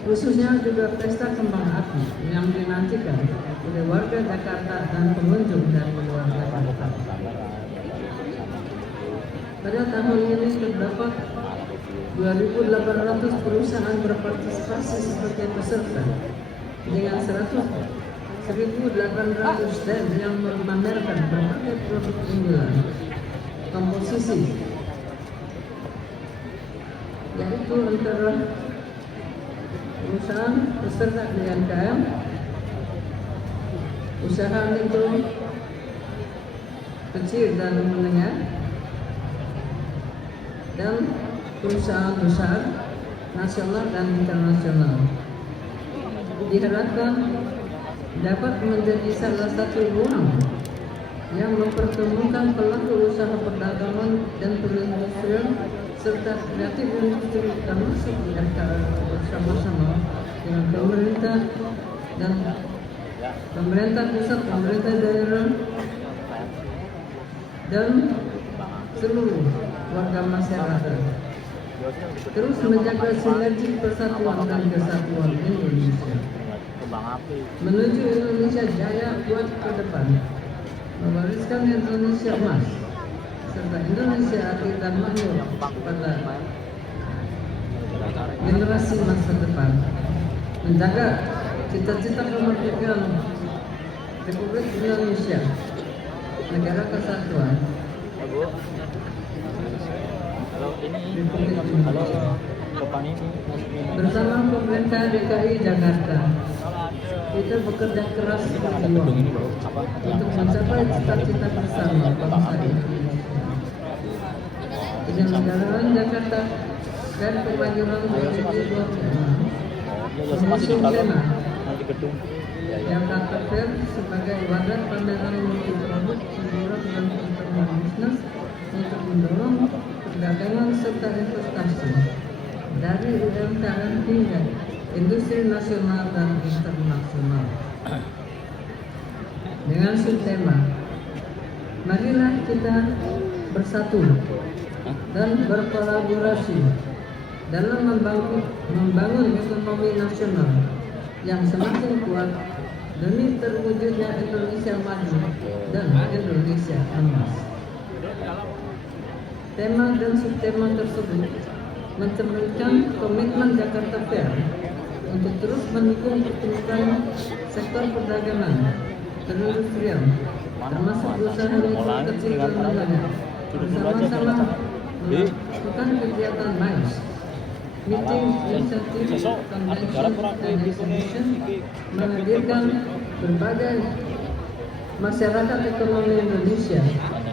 Khususnya juga pesta kembang api yang dinantikan oleh warga Jakarta dan pengunjung dari luar Jakarta. Pada tahun ini terdapat 2.800 perusahaan berpartisipasi sebagai peserta dengan 1.800 stand yang memamerkan berbagai produk unggulan, komposisi, yaitu antara perusahaan peserta UMKM, usaha mikro, kecil dan menengah, dan perusahaan besar nasional dan internasional. Diharapkan dapat menjadi salah satu ruang yang mempertemukan pelaku usaha perdagangan dan perindustrian serta kreatif industri termasuk di antara bersama-sama dengan pemerintah dan pemerintah pusat, pemerintah daerah, dan seluruh warga masyarakat. Terus menjaga sinergi persatuan dan kesatuan Indonesia menuju Indonesia jaya kuat ke depan, mewariskan Indonesia emas serta Indonesia adil dan makmur pada generasi masa depan, menjaga cita-cita kemerdekaan Republik Indonesia, negara kesatuan Republik Indonesia. Bersama pemerintah DKI Jakarta, kita bekerja keras berjuang untuk mencapai cita-cita bersama bangsa Indonesia. Penyelenggaraan Jakarta dan Kemajuan 2026 mengusung tema Jakarta Fair sebagai wadah pameran multiproduk hiburan dan pertemuan bisnis untuk mendorong perdagangan serta investasi dari UMKM hingga industri nasional dan internasional. Dengan subtema, marilah kita bersatu dan berkolaborasi dalam membangun ekonomi nasional yang semakin kuat demi terwujudnya Indonesia maju dan Indonesia emas. Tema dan subtema tersebut mencerminkan komitmen Jakarta Fair untuk terus mendukung pertumbuhan sektor perdagangan, perindustrian, termasuk usaha mikro kecil dan menengah, bersama-sama melakukan kegiatan MICE, Meeting, Incentive, Convention, dan Exhibition, menghadirkan berbagai masyarakat ekonomi Indonesia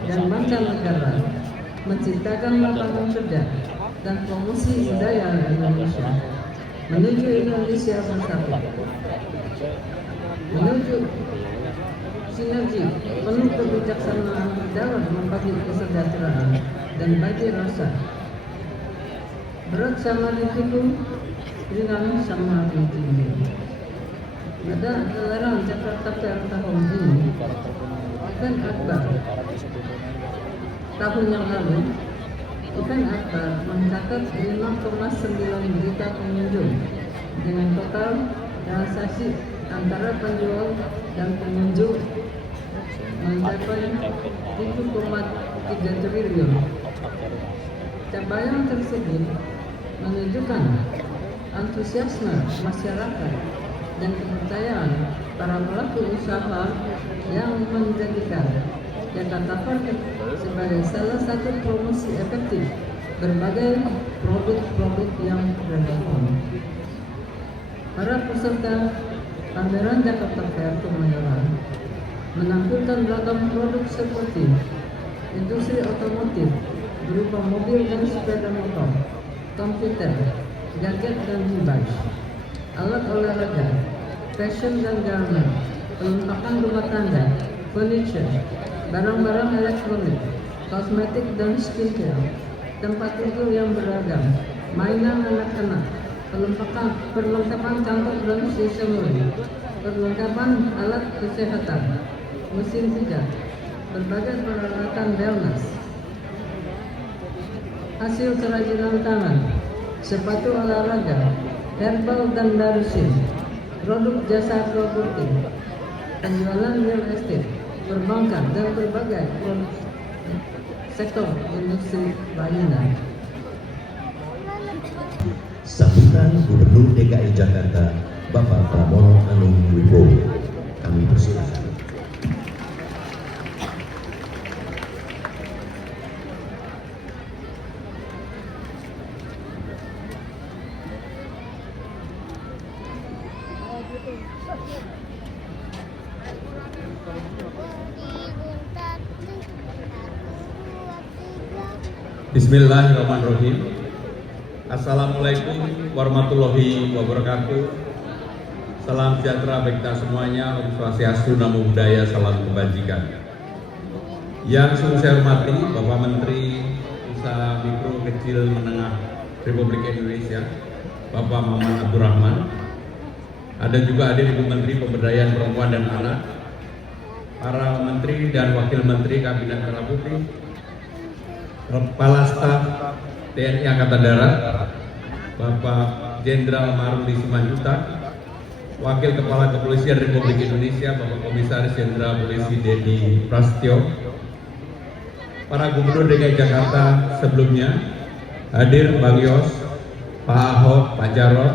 dan mancanegara, menciptakan lapangan kerja dan promosi budaya Indonesia menuju Indonesia bersatu, menuju sinergi penuh kebijaksanaan dalam membagi kesejahteraan dan bagi rasa. Berat sama dipikul, ringan sama ditinggi. Pada gelaran Jakarta Fair tahun ini, Event Akbar tahun yang lalu, Event Akbar mencatat 5,9 juta pengunjung dengan total transaksi antara penjual dan pengunjung mencapai 7,3 triliun. Capaian tersebut menunjukkan antusiasme masyarakat dan kepercayaan para pelaku usaha yang menjadikan Jakarta Fair sebagai salah satu promosi efektif berbagai produk-produk yang relevan. Para peserta pameran Jakarta Fair Kemayoran menampilkan beragam produk seperti industri otomotif berupa mobil dan sepeda motor, komputer, gadget dan device, alat olahraga, fashion dan garment, perlengkapan rumah tangga, furniture, barang-barang elektronik, kosmetik dan skincare, tempat tidur yang beragam, mainan anak-anak, perlengkapan kantor dan stationery, perlengkapan alat kesehatan, mesin pijat, berbagai peralatan wellness, hasil kerajinan tangan, sepatu olahraga, herbal dan medicine, produk jasa properti, penjualan real estate, perbankan dan berbagai produk sektor industri lainnya. Sambutan Gubernur DKI Jakarta Bapak Pramono Anung Wibowo. Kami persilakan. Bismillahirrahmanirrahim. Assalamualaikum warahmatullahi wabarakatuh. Salam sejahtera bagi kita semuanya. Om Swastiastu, Namo Buddhaya, salam kebajikan. Yang sungguh saya hormati Bapak Menteri Usaha Mikro Kecil Menengah Republik Indonesia, Bapak Maman Abdurrahman. Ada juga hadir Ibu Menteri Pemberdayaan Perempuan dan Anak, para Menteri dan Wakil Menteri Kabinet Merah Putih, Kepala Staf TNI Angkatan Darat, Bapak Jenderal Maruli Simanjuntak, Wakil Kepala Kepolisian Republik Indonesia, Bapak Komisaris Jenderal Polisi Dedi Prasetyo, para Gubernur DKI Jakarta sebelumnya, hadir Bang Yos, Pak Ahok, Pak Jarot,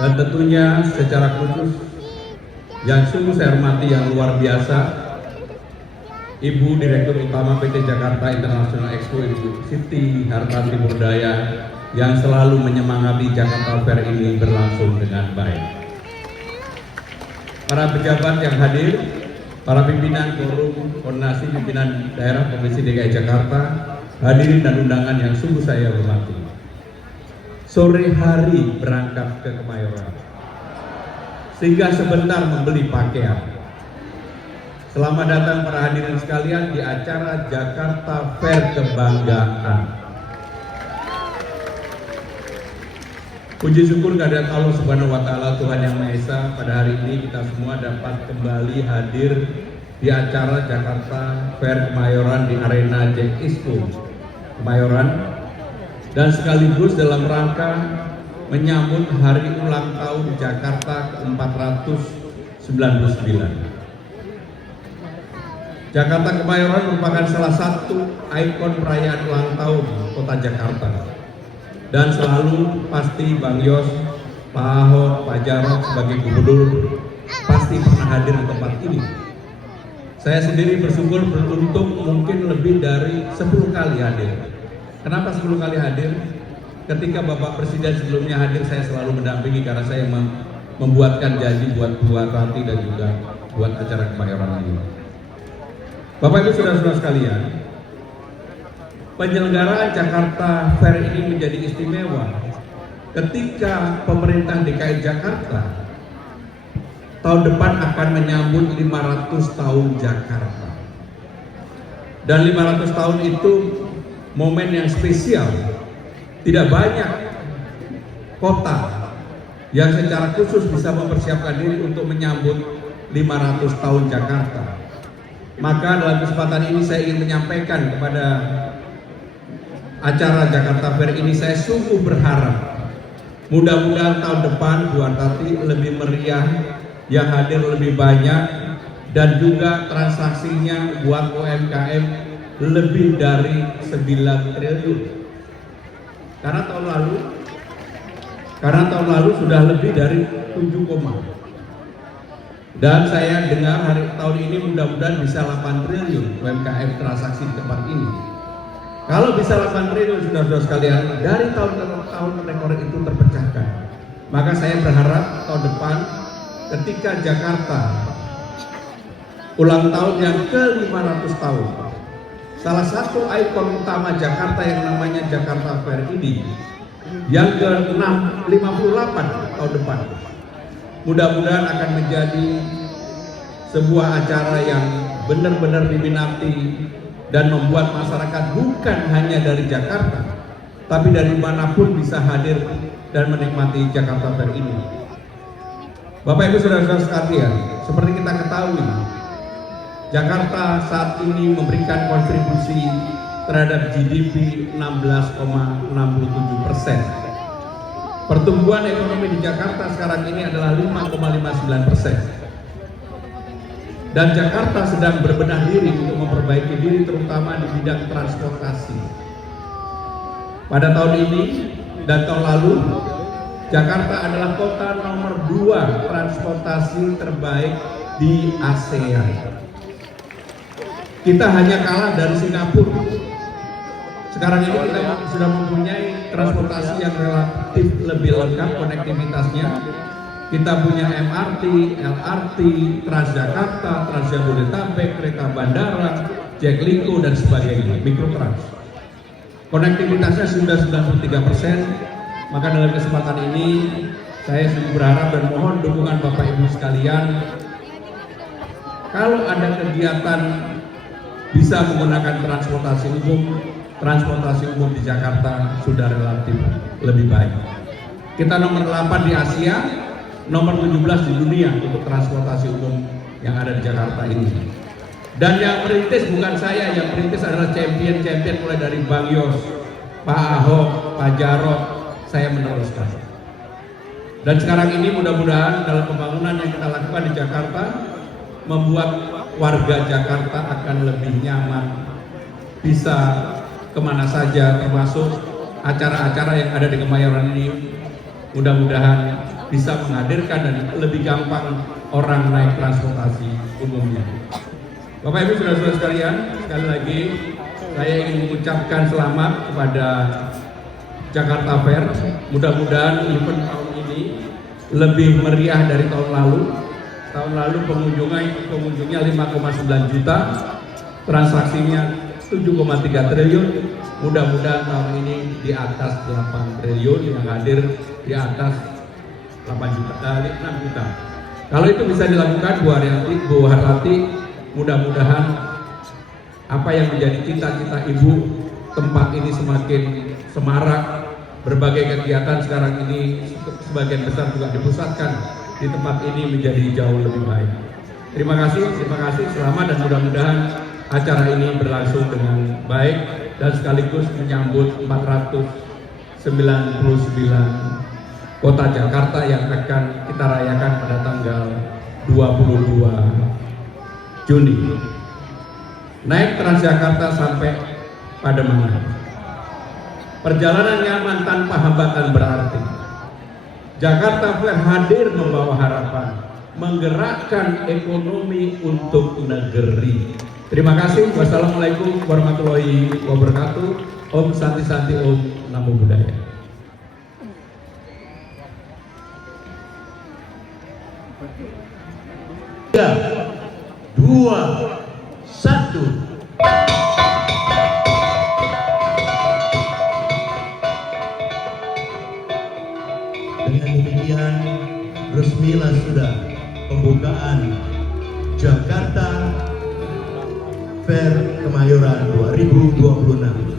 dan tentunya secara khusus yang sungguh saya hormati yang luar biasa, Ibu Direktur Utama PT Jakarta International Expo, Ibu Siti Hartanti Murdaya, yang selalu menyemangati Jakarta Fair ini berlangsung dengan baik. Para pejabat yang hadir, para pimpinan forum koordinasi pimpinan daerah Provinsi DKI Jakarta, hadirin dan undangan yang sungguh saya hormati. Sore hari berangkat ke Kemayoran, sehingga sebentar membeli pakaian. Selamat datang para hadirin sekalian di acara Jakarta Fair Kebanggaan. Puji syukur kehadirat Allah Subhanahu wa Ta'ala, Tuhan Yang Maha Esa, pada hari ini kita semua dapat kembali hadir di acara Jakarta Fair Kemayoran di Arena Jack Expo Kemayoran, dan sekaligus dalam rangka menyambut hari ulang tahun Jakarta ke-499. Jakarta Kemayoran merupakan salah satu ikon perayaan ulang tahun Kota Jakarta, dan selalu pasti Bang Yos, Pak Ahok, Pak Jarot sebagai gubernur pasti pernah hadir di tempat ini. Saya sendiri bersyukur beruntung mungkin lebih dari 10 kali hadir. Kenapa 10 kali hadir? Ketika Bapak Presiden sebelumnya hadir, saya selalu mendampingi karena saya membuatkan janji buat Rati dan juga buat acara Kemayoran ini. Bapak Ibu saudara-saudara sekalian, penyelenggaraan Jakarta Fair ini menjadi istimewa ketika pemerintah DKI Jakarta tahun depan akan menyambut 500 tahun Jakarta. Dan 500 tahun itu momen yang spesial. Tidak banyak kota yang secara khusus bisa mempersiapkan diri untuk menyambut 500 tahun Jakarta. Maka dalam kesempatan ini saya ingin menyampaikan kepada acara Jakarta Fair ini, saya sungguh berharap mudah-mudahan tahun depan Bu Hartanti lebih meriah, yang hadir lebih banyak, dan juga transaksinya buat UMKM lebih dari 9 triliun. Karena tahun lalu sudah lebih dari 7, Dan saya dengar tahun ini mudah-mudahan bisa 8 triliun UMKM transaksi di tempat ini. Kalau bisa 8 triliun, saudara-saudara sekalian, dari tahun ke tahun rekor itu terpecahkan. Maka saya berharap tahun depan ketika Jakarta ulang tahun yang ke-500 tahun, salah satu ikon utama Jakarta yang namanya Jakarta Fair ini yang ke-58 tahun depan, mudah-mudahan akan menjadi sebuah acara yang benar-benar diminati dan membuat masyarakat bukan hanya dari Jakarta, tapi dari manapun bisa hadir dan menikmati Jakarta Fair ini. Bapak Ibu Saudara-saudara sekalian, seperti kita ketahui, Jakarta saat ini memberikan kontribusi terhadap GDP 16,67%. Pertumbuhan ekonomi di Jakarta sekarang ini adalah 5,59%. Dan Jakarta sedang berbenah diri untuk memperbaiki diri terutama di bidang transportasi. Pada tahun ini dan tahun lalu, Jakarta adalah kota nomor 2 transportasi terbaik di ASEAN. Kita hanya kalah dari Singapura. Sekarang ini kita sudah mempunyai transportasi yang relatif lebih lengkap konektivitasnya. Kita punya MRT, LRT, Transjakarta, Transjabodetabek, kereta bandara, Jaklingko dan sebagainya, Mikrotrans. Konektivitasnya sudah 93%. Maka dalam kesempatan ini saya sungguh berharap dan mohon dukungan Bapak Ibu sekalian, kalau ada kegiatan bisa menggunakan transportasi umum di Jakarta sudah relatif lebih baik. Kita nomor 8 di Asia, nomor 17 di dunia untuk transportasi umum yang ada di Jakarta ini. Dan yang merintis bukan saya, yang merintis adalah champion-champion mulai dari Bang Yos, Pak Ahok, Pak Jarot, saya meneruskan. Dan sekarang ini mudah-mudahan dalam pembangunan yang kita lakukan di Jakarta membuat warga Jakarta akan lebih nyaman, bisa kemana saja, termasuk acara-acara yang ada di Kemayoran ini mudah-mudahan bisa menghadirkan dan lebih gampang orang naik transportasi umumnya. Bapak Ibu saudara-saudara sekalian, sekali lagi saya ingin mengucapkan selamat kepada Jakarta Fair. Mudah-mudahan event tahun ini lebih meriah dari tahun lalu. Tahun lalu pengunjungnya 5,9 juta, transaksinya 7,3 triliun. Mudah-mudahan tahun ini di atas 8 triliun, yang hadir di atas 6 juta. Kalau itu bisa dilakukan Bu Harati, mudah-mudahan apa yang menjadi cita-cita Ibu, tempat ini semakin semarak. Berbagai kegiatan sekarang ini sebagian besar juga dipusatkan di tempat ini menjadi jauh lebih baik. Terima kasih, selamat dan mudah-mudahan acara ini berlangsung dengan baik dan sekaligus menyambut 499 kota Jakarta yang akan kita rayakan pada tanggal 22 Juni. Naik Transjakarta sampai Pademangan. Perjalanan nyaman tanpa hambatan berarti. Jakarta Fair hadir membawa harapan, menggerakkan ekonomi untuk negeri. Terima kasih. Wassalamualaikum warahmatullahi wabarakatuh. Om Santi Santi, Om Namo Buddhaya. 3, 2, 1. Dengan demikian resmilah sudah pembukaan Jakarta Fair Kemayoran 2026.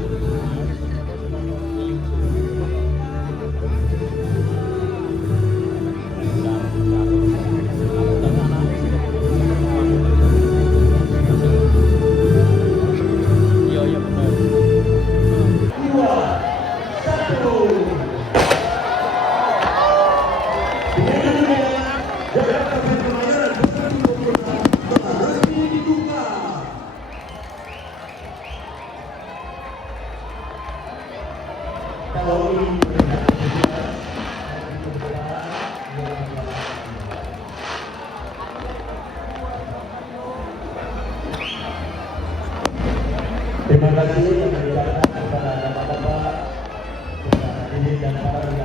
kasih kami ucapkan kepada bapak-bapak, hadirin dan para